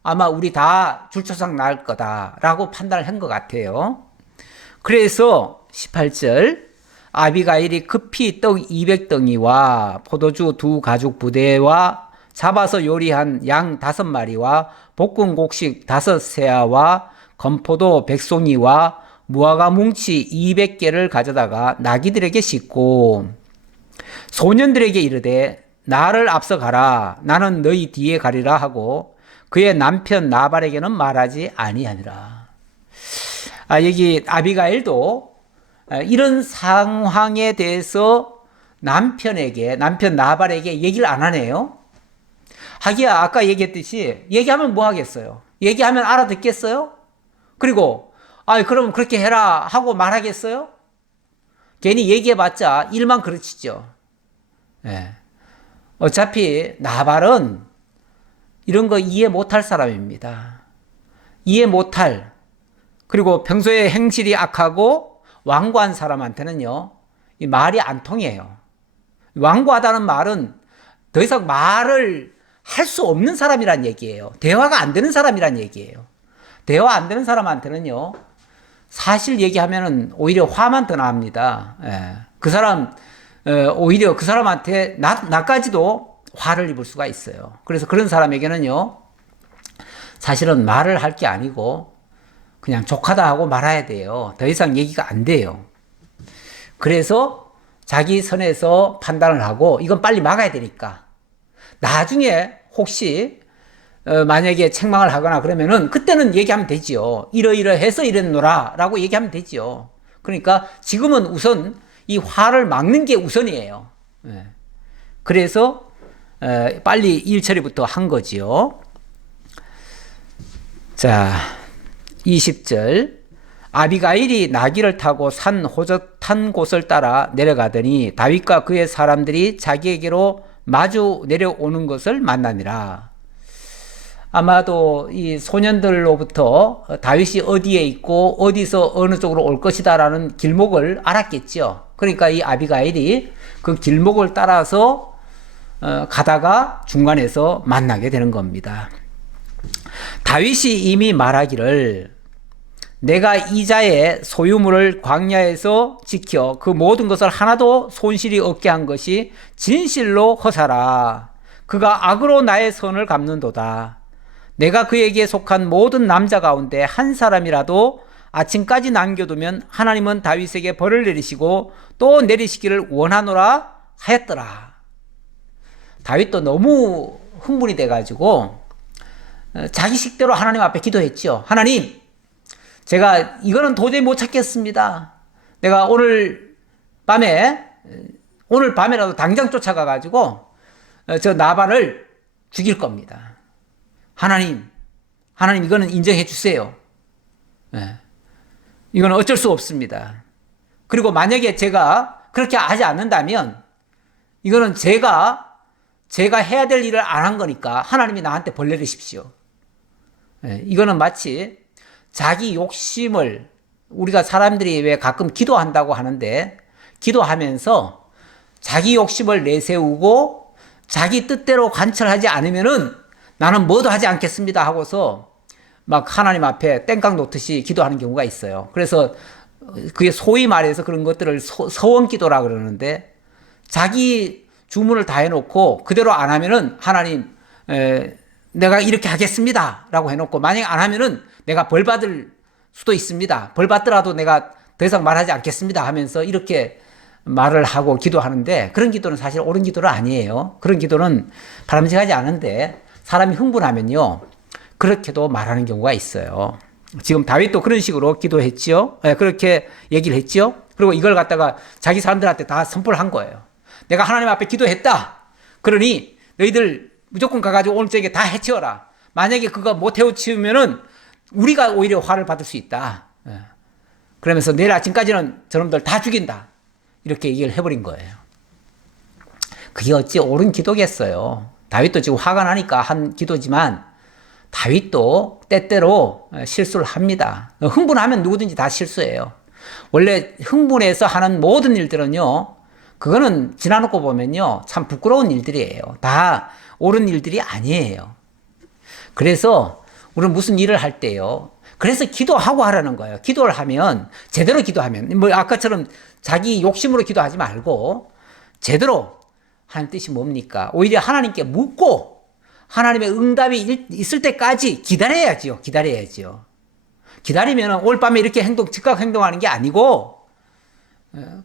아마 우리 다 줄초상 날 거다라고 판단을 한 것 같아요. 그래서 18절, 아비가일이 급히 떡 200덩이와 포도주 2 가죽 부대와 잡아서 요리한 양 5마리와 볶은 곡식 5세아와 건포도 100송이와 무화과 뭉치 200개를 가져다가 나귀들에게 싣고 소년들에게 이르되 나를 앞서 가라 나는 너희 뒤에 가리라 하고 그의 남편 나발에게는 말하지 아니하니라. 여기 아비가일도 이런 상황에 대해서 남편 나발에게 얘기를 안 하네요. 하기야 아까 얘기했듯이 얘기하면 뭐 하겠어요? 얘기하면 알아듣겠어요? 그리고 그럼 그렇게 해라 하고 말하겠어요? 괜히 얘기해봤자 일만 그르치죠. 예. 어차피 나발은 이런 거 이해 못할 사람입니다. 이해 못할, 그리고 평소에 행실이 악하고 완고한 사람한테는요, 이 말이 안 통해요. 완고하다는 말은 더 이상 말을 할 수 없는 사람이란 얘기예요. 대화가 안 되는 사람이란 얘기예요. 대화 안 되는 사람한테는요, 사실 얘기하면은 오히려 화만 더 납니다. 예. 그 사람, 오히려 그 사람한테 나까지도 화를 입을 수가 있어요. 그래서 그런 사람에게는요, 사실은 말을 할 게 아니고 그냥 족하다 하고 말아야 돼요. 더 이상 얘기가 안 돼요. 그래서 자기 선에서 판단을 하고 이건 빨리 막아야 되니까 나중에 혹시 만약에 책망을 하거나 그러면은 그때는 얘기하면 되지요. 이러이러해서 이랬노라 라고 얘기하면 되지요. 그러니까 지금은 우선 이 화를 막는 게 우선이에요. 그래서 빨리 일 처리부터 한 거지요. 자, 20절. 아비가일이 나귀를 타고 산 호젓한 곳을 따라 내려가더니 다윗과 그의 사람들이 자기에게로 마주 내려오는 것을 만나니라. 아마도 이 소년들로부터 다윗이 어디에 있고 어디서 어느 쪽으로 올 것이다라는 길목을 알았겠죠. 그러니까 이 아비가일이 그 길목을 따라서 가다가 중간에서 만나게 되는 겁니다. 다윗이 이미 말하기를 내가 이자의 소유물을 광야에서 지켜 그 모든 것을 하나도 손실이 없게 한 것이 진실로 허사라. 그가 악으로 나의 선을 갚는도다. 내가 그에게 속한 모든 남자 가운데 한 사람이라도 아침까지 남겨두면 하나님은 다윗에게 벌을 내리시고 또 내리시기를 원하노라 하였더라. 다윗도 너무 흥분이 돼가지고 자기 식대로 하나님 앞에 기도했죠. 하나님, 제가 이거는 도저히 못 찾겠습니다. 내가 오늘 밤에라도 당장 쫓아가가지고 저 나발을 죽일 겁니다. 하나님 이거는 인정해 주세요. 이거는 어쩔 수 없습니다. 그리고 만약에 제가 그렇게 하지 않는다면 이거는 제가 해야 될 일을 안 한 거니까 하나님이 나한테 벌 내리십시오. 이거는 마치 자기 욕심을, 우리가 사람들이 왜 가끔 기도한다고 하는데 기도하면서 자기 욕심을 내세우고 자기 뜻대로 관철하지 않으면은 나는 뭐도 하지 않겠습니다 하고서 막 하나님 앞에 땡깡 놓듯이 기도하는 경우가 있어요. 그래서 그게 소위 말해서 그런 것들을 서원 기도라 그러는데, 자기 주문을 다 해놓고 그대로 안 하면은 하나님 내가 이렇게 하겠습니다 라고 해놓고 만약에 안 하면은 내가 벌 받을 수도 있습니다. 벌 받더라도 내가 더 이상 말하지 않겠습니다 하면서 이렇게 말을 하고 기도하는데, 그런 기도는 사실 옳은 기도는 아니에요. 그런 기도는 바람직하지 않은데 사람이 흥분하면요 그렇게도 말하는 경우가 있어요. 지금 다윗도 그런 식으로 기도했지요. 그렇게 얘기를 했지요. 그리고 이걸 갖다가 자기 사람들한테 다 선포를 한 거예요. 내가 하나님 앞에 기도했다. 그러니 너희들 무조건 가가지고 오늘 저녁에 다 해치워라. 만약에 그거 못 해치우면은 우리가 오히려 화를 받을 수 있다. 그러면서 내일 아침까지는 저놈들 다 죽인다. 이렇게 얘기를 해버린 거예요. 그게 어찌 옳은 기도겠어요. 다윗도 지금 화가 나니까 한 기도지만 다윗도 때때로 실수를 합니다. 흥분하면 누구든지 다 실수해요. 원래 흥분해서 하는 모든 일들은요, 그거는 지나놓고 보면요 참 부끄러운 일들이에요. 다 옳은 일들이 아니에요. 그래서 우리는 무슨 일을 할 때요, 그래서 기도하고 하라는 거예요. 기도를 하면, 제대로 기도하면, 뭐 아까처럼 자기 욕심으로 기도하지 말고 제대로 하는 뜻이 뭡니까? 오히려 하나님께 묻고 하나님의 응답이 있을 때까지 기다려야지요. 기다려야지요. 기다리면 올 밤에 이렇게 즉각 행동하는 게 아니고,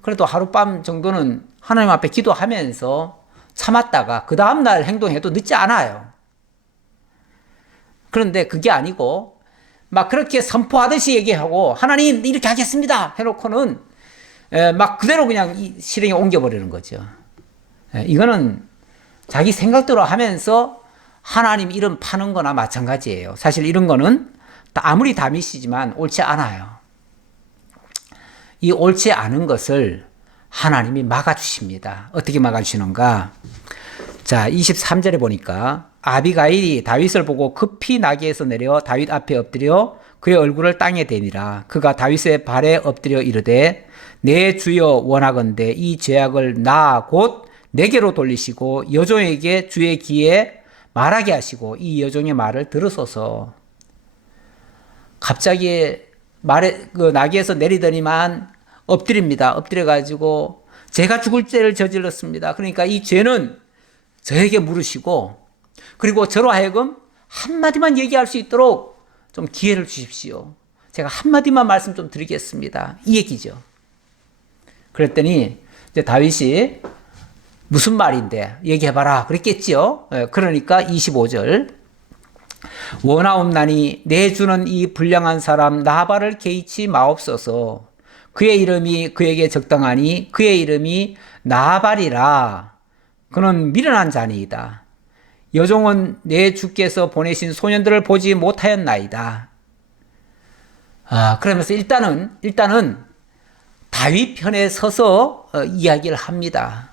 그래도 하룻밤 정도는 하나님 앞에 기도하면서 참았다가 그 다음날 행동해도 늦지 않아요. 그런데 그게 아니고 막 그렇게 선포하듯이 얘기하고 하나님 이렇게 하겠습니다 해놓고는 막 그대로 그냥 실행에 옮겨버리는 거죠. 이거는 자기 생각대로 하면서 하나님 이름 파는 거나 마찬가지예요. 사실 이런 거는 아무리 다윗이지만 옳지 않아요. 이 옳지 않은 것을 하나님이 막아주십니다. 어떻게 막아주시는가? 자, 23절에 보니까 아비가일이 다윗을 보고 급히 나귀에서 내려 다윗 앞에 엎드려 그의 얼굴을 땅에 대니라. 그가 다윗의 발에 엎드려 이르되 내 주여 원하건대 이 죄악을 나 곧 내게로 돌리시고 여종에게 주의 귀에 말하게 하시고 이 여종의 말을 들으소서. 갑자기 나귀에서 내리더니만 엎드립니다. 엎드려가지고 제가 죽을 죄를 저질렀습니다. 그러니까 이 죄는 저에게 물으시고 그리고 저로 하여금 한마디만 얘기할 수 있도록 좀 기회를 주십시오. 제가 한마디만 말씀 좀 드리겠습니다. 이 얘기죠. 그랬더니 이제 다윗이 무슨 말인데 얘기해봐라 그랬겠지요. 그러니까 25절 원하옵나니 내 주는 이 불량한 사람 나발을 개의치 마옵소서. 그의 이름이 그에게 적당하니 그의 이름이 나발이라. 그는 미련한 자니이다. 여종은 내 주께서 보내신 소년들을 보지 못하였나이다. 그러면서 일단은 다윗 편에 서서 이야기를 합니다.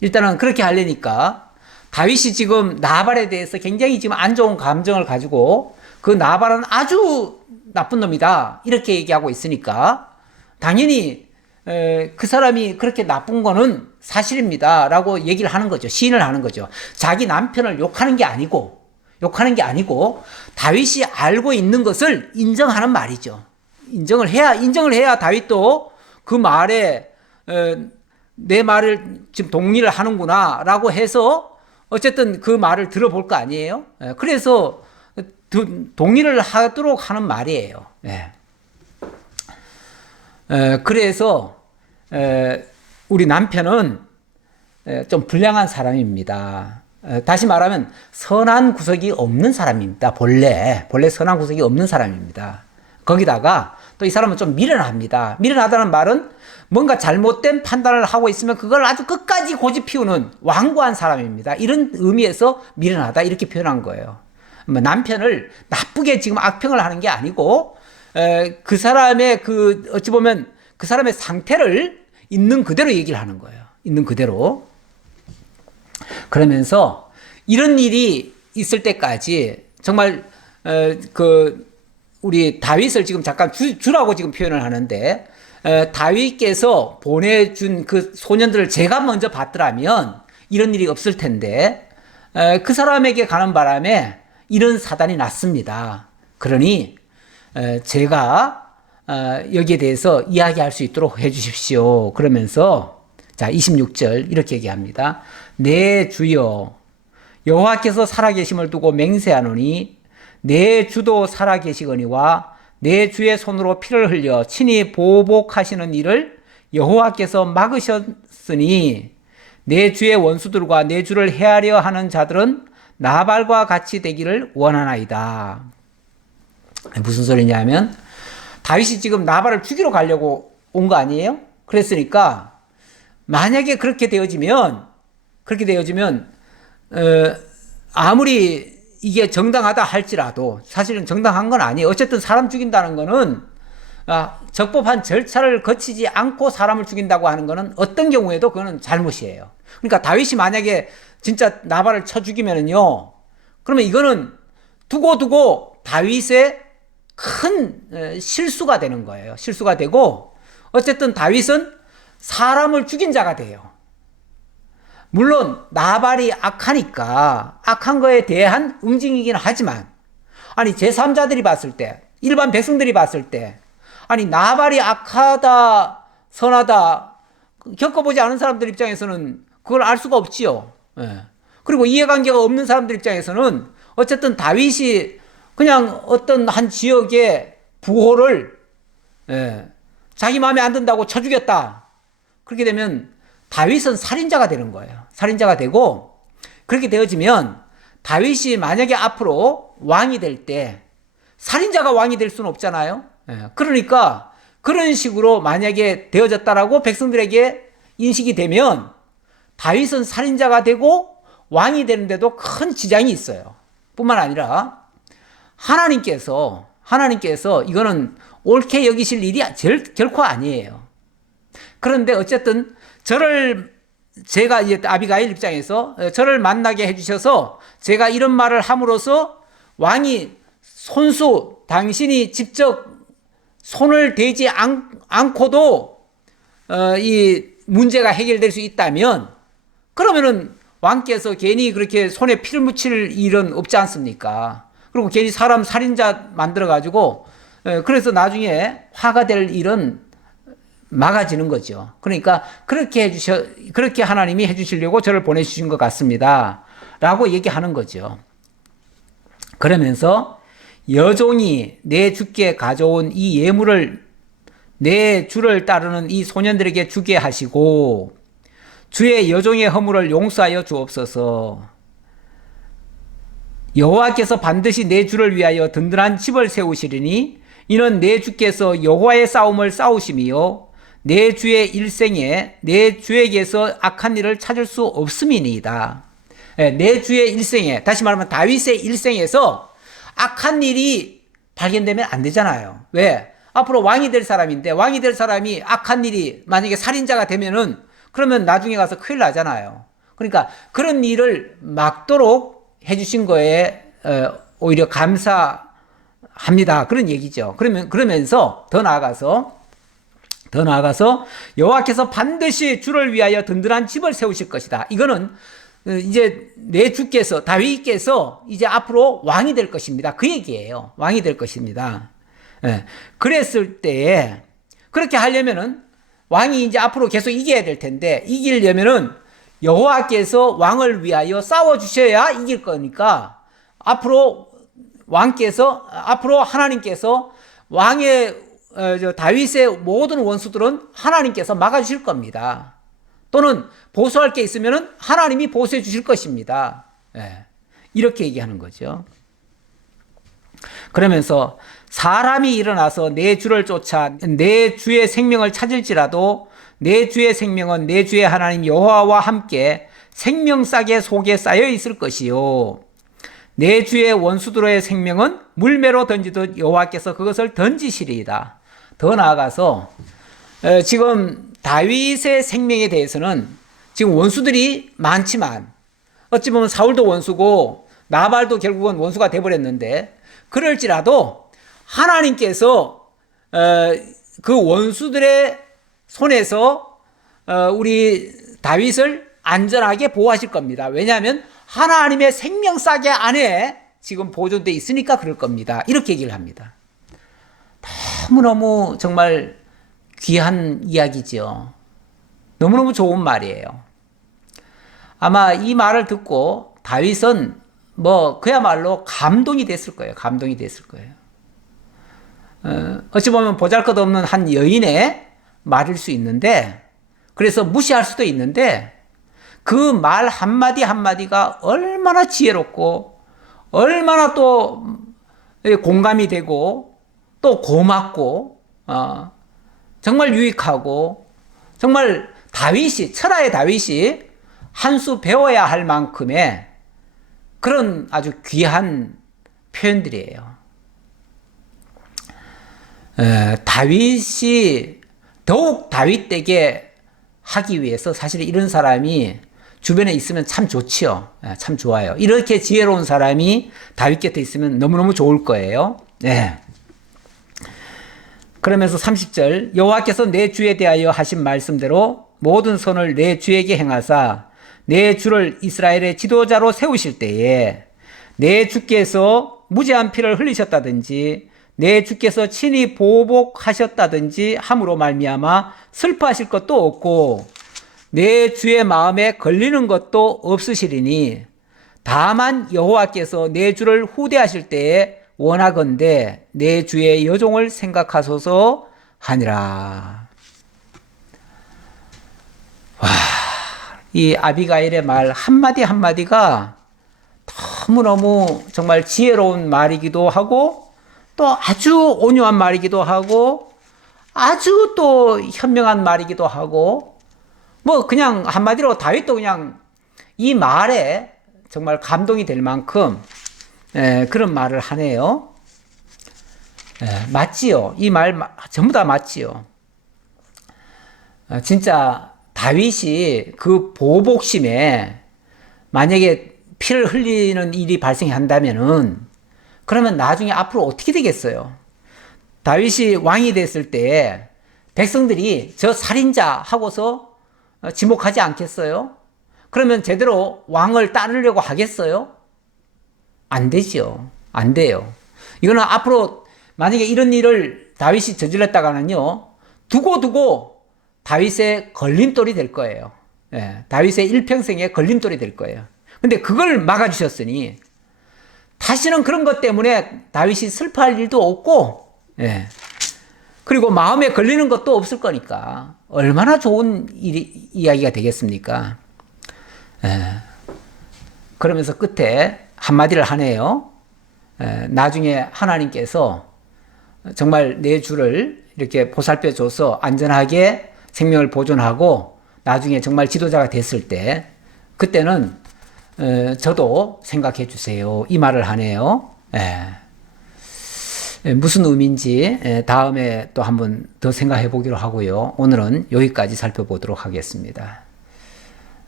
일단은 그렇게 하려니까 다윗이 지금 나발에 대해서 굉장히 지금 안 좋은 감정을 가지고 그 나발은 아주 나쁜 놈이다 이렇게 얘기하고 있으니까 당연히 그 사람이 그렇게 나쁜 거는 사실입니다 라고 얘기를 하는 거죠. 시인을 하는 거죠. 자기 남편을 욕하는 게 아니고 다윗이 알고 있는 것을 인정하는 말이죠. 인정을 해야 다윗도 그 말에 내 말을 지금 동의를 하는구나 라고 해서 어쨌든 그 말을 들어볼 거 아니에요. 그래서 동의를 하도록 하는 말이에요. 그래서 우리 남편은 좀 불량한 사람입니다. 다시 말하면 선한 구석이 없는 사람입니다. 본래 선한 구석이 없는 사람입니다. 거기다가 또 이 사람은 좀 미련합니다. 미련하다는 말은 뭔가 잘못된 판단을 하고 있으면 그걸 아주 끝까지 고집 피우는 완고한 사람입니다. 이런 의미에서 미련하다 이렇게 표현한 거예요. 남편을 나쁘게 지금 악평을 하는 게 아니고 그 사람의 어찌 보면 그 사람의 상태를 있는 그대로 얘기를 하는 거예요. 있는 그대로. 그러면서 이런 일이 있을 때까지 정말 우리 다윗을 지금 잠깐 주라고 지금 표현을 하는데 다윗께서 보내준 그 소년들을 제가 먼저 봤더라면 이런 일이 없을 텐데 그 사람에게 가는 바람에 이런 사단이 났습니다. 그러니 제가 여기에 대해서 이야기할 수 있도록 해주십시오. 그러면서 자 26절 이렇게 얘기합니다. 내 주여 여호와께서 살아계심을 두고 맹세하노니 내 주도 살아계시거니와 내 주의 손으로 피를 흘려 친히 보복하시는 일을 여호와께서 막으셨으니 내 주의 원수들과 내 주를 헤아려 하는 자들은 나발과 같이 되기를 원하나이다. 무슨 소리냐면 다윗이 지금 나발을 죽이러 가려고 온 거 아니에요? 그랬으니까 만약에 그렇게 되어지면 아무리 이게 정당하다 할지라도 사실은 정당한 건 아니에요. 어쨌든 사람 죽인다는 거는 적법한 절차를 거치지 않고 사람을 죽인다고 하는 거는 어떤 경우에도 그거는 잘못이에요. 그러니까 다윗이 만약에 진짜 나발을 쳐 죽이면은요, 그러면 이거는 두고 다윗의 큰 실수가 되는 거예요. 실수가 되고 어쨌든 다윗은 사람을 죽인 자가 돼요. 물론 나발이 악하니까 악한 거에 대한 응징이긴 하지만 아니 제3자들이 봤을 때 일반 백성들이 봤을 때 아니 나발이 악하다 선하다 겪어보지 않은 사람들 입장에서는 그걸 알 수가 없지요. 그리고 이해관계가 없는 사람들 입장에서는 어쨌든 다윗이 그냥 어떤 한 지역의 부호를 자기 마음에 안 든다고 쳐 죽였다. 그렇게 되면 다윗은 살인자가 되는 거예요. 살인자가 되고, 그렇게 되어지면 다윗이 만약에 앞으로 왕이 될 때 살인자가 왕이 될 수는 없잖아요. 그러니까 그런 식으로 만약에 되어졌다라고 백성들에게 인식이 되면 다윗은 살인자가 되고 왕이 되는데도 큰 지장이 있어요. 뿐만 아니라 하나님께서 이거는 옳게 여기실 일이 결코 아니에요. 그런데 어쨌든 제가 이제 아비가일 입장에서 저를 만나게 해주셔서 제가 이런 말을 함으로써 왕이 손수, 당신이 직접 손을 대지 않고도 이 문제가 해결될 수 있다면, 그러면은 왕께서 괜히 그렇게 손에 피를 묻힐 일은 없지 않습니까? 그리고 괜히 사람 살인자 만들어가지고 그래서 나중에 화가 될 일은 막아지는 거죠. 그러니까 그렇게 하나님이 해주시려고 저를 보내주신 것 같습니다. 라고 얘기하는 거죠. 그러면서 여종이 내 주께 가져온 이 예물을 내 주를 따르는 이 소년들에게 주게 하시고 주의 여종의 허물을 용서하여 주옵소서. 여호와께서 반드시 내 주를 위하여 든든한 집을 세우시리니 이는 내 주께서 여호와의 싸움을 싸우심이요 내 주의 일생에 내 주에게서 악한 일을 찾을 수 없음이니이다. 내 주의 일생에, 다시 말하면 다윗의 일생에서 악한 일이 발견되면 안 되잖아요. 왜? 앞으로 왕이 될 사람인데 왕이 될 사람이 악한 일이 만약에 살인자가 되면은 그러면 나중에 가서 큰일 나잖아요. 그러니까 그런 일을 막도록 해주신 거에 오히려 감사합니다. 그런 얘기죠. 그러면서 더 나아가서 여호와께서 반드시 주를 위하여 든든한 집을 세우실 것이다. 이거는 이제 내 주께서 다윗께서 이제 앞으로 왕이 될 것입니다. 그 얘기예요. 왕이 될 것입니다. 그랬을 때에 그렇게 하려면은 왕이 이제 앞으로 계속 이겨야 될 텐데 이기려면은 여호와께서 왕을 위하여 싸워 주셔야 이길 거니까 앞으로 하나님께서 왕의 다윗의 모든 원수들은 하나님께서 막아주실 겁니다. 또는 보수할 게 있으면 하나님이 보수해 주실 것입니다. 이렇게 얘기하는 거죠. 그러면서 사람이 일어나서 내 주를 쫓아 내 주의 생명을 찾을지라도 내 주의 생명은 내 주의 하나님 여호와와 함께 생명싸개 속에 쌓여 있을 것이요 내 주의 원수들의 생명은 물매로 던지듯 여호와께서 그것을 던지시리이다. 더 나아가서 지금 다윗의 생명에 대해서는 지금 원수들이 많지만 어찌 보면 사울도 원수고 나발도 결국은 원수가 돼버렸는데 그럴지라도 하나님께서 그 원수들의 손에서 우리 다윗을 안전하게 보호하실 겁니다. 왜냐하면 하나님의 생명싸개 안에 지금 보존되어 있으니까 그럴 겁니다. 이렇게 얘기를 합니다. 너무너무 정말 귀한 이야기죠. 너무너무 좋은 말이에요. 아마 이 말을 듣고 다윗은 그야말로 감동이 됐을 거예요. 감동이 됐을 거예요. 어찌 보면 보잘것없는 한 여인의 말일 수 있는데, 그래서 무시할 수도 있는데, 그 말 한마디 한마디가 얼마나 지혜롭고, 얼마나 또 공감이 되고, 또 고맙고, 정말 유익하고, 정말 천하의 다윗이 한 수 배워야 할 만큼의 그런 아주 귀한 표현들이에요. 다윗이 더욱 다윗되게 하기 위해서 사실 이런 사람이 주변에 있으면 참 좋지요. 참 좋아요. 이렇게 지혜로운 사람이 다윗 곁에 있으면 너무너무 좋을 거예요. 네. 그러면서 30절 여호와께서 내 주에 대하여 하신 말씀대로 모든 선을 내 주에게 행하사 내 주를 이스라엘의 지도자로 세우실 때에 내 주께서 무죄한 피를 흘리셨다든지 내 주께서 친히 보복하셨다든지 함으로 말미암아 슬퍼하실 것도 없고 내 주의 마음에 걸리는 것도 없으시리니 다만 여호와께서 내 주를 후대하실 때에 원하건대 내 주의 여종을 생각하소서 하니라. 와, 이 아비가일의 말 한마디 한마디가 너무너무 정말 지혜로운 말이기도 하고 또 아주 온유한 말이기도 하고 아주 또 현명한 말이기도 하고 뭐 그냥 한마디로 다윗도 그냥 이 말에 정말 감동이 될 만큼 그런 말을 하네요. 맞지요. 이 말 전부 다 맞지요. 진짜 다윗이 그 보복심에 만약에 피를 흘리는 일이 발생한다면은 그러면 나중에 앞으로 어떻게 되겠어요? 다윗이 왕이 됐을 때 백성들이 저 살인자 하고서 지목하지 않겠어요? 그러면 제대로 왕을 따르려고 하겠어요? 안 되죠. 안 돼요. 이거는 앞으로 만약에 이런 일을 다윗이 저질렀다가는요, 두고두고 다윗의 걸림돌이 될 거예요. 다윗의 일평생의 걸림돌이 될 거예요. 근데 그걸 막아주셨으니 다시는 그런 것 때문에 다윗이 슬퍼할 일도 없고, 그리고 마음에 걸리는 것도 없을 거니까 얼마나 좋은 이야기가 되겠습니까? 그러면서 끝에 한마디를 하네요. 나중에 하나님께서 정말 내 주를 이렇게 보살펴 줘서 안전하게 생명을 보존하고 나중에 정말 지도자가 됐을 때 그때는 저도 생각해 주세요. 이 말을 하네요. 무슨 의미인지 다음에 또 한번 더 생각해 보기로 하고요. 오늘은 여기까지 살펴보도록 하겠습니다.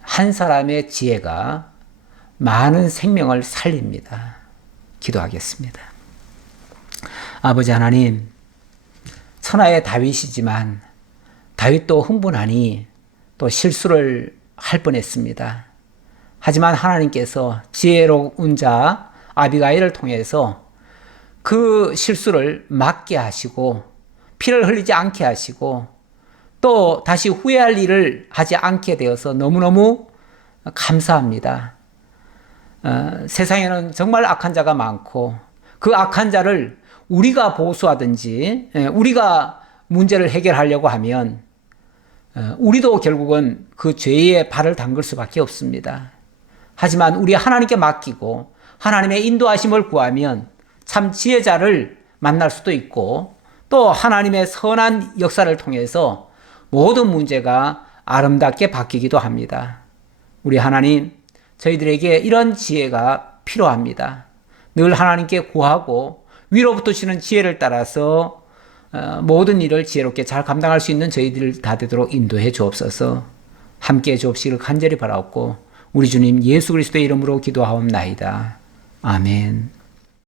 한 사람의 지혜가 많은 생명을 살립니다. 기도하겠습니다. 아버지 하나님, 천하의 다윗이지만 다윗도 흥분하니 또 실수를 할 뻔했습니다. 하지만 하나님께서 지혜로운 자 아비가일을 통해서 그 실수를 막게 하시고 피를 흘리지 않게 하시고 또 다시 후회할 일을 하지 않게 되어서 너무너무 감사합니다. 세상에는 정말 악한 자가 많고 그 악한 자를 우리가 보수하든지 우리가 문제를 해결하려고 하면 우리도 결국은 그 죄의 발을 담글 수밖에 없습니다. 하지만 우리 하나님께 맡기고 하나님의 인도하심을 구하면 참 지혜자를 만날 수도 있고 또 하나님의 선한 역사를 통해서 모든 문제가 아름답게 바뀌기도 합니다. 우리 하나님, 저희들에게 이런 지혜가 필요합니다. 늘 하나님께 구하고 위로부터 주시는 지혜를 따라서 모든 일을 지혜롭게 잘 감당할 수 있는 저희들 다 되도록 인도해 주옵소서. 함께 해 주옵시기를 간절히 바라옵고 우리 주님 예수 그리스도의 이름으로 기도하옵나이다. 아멘.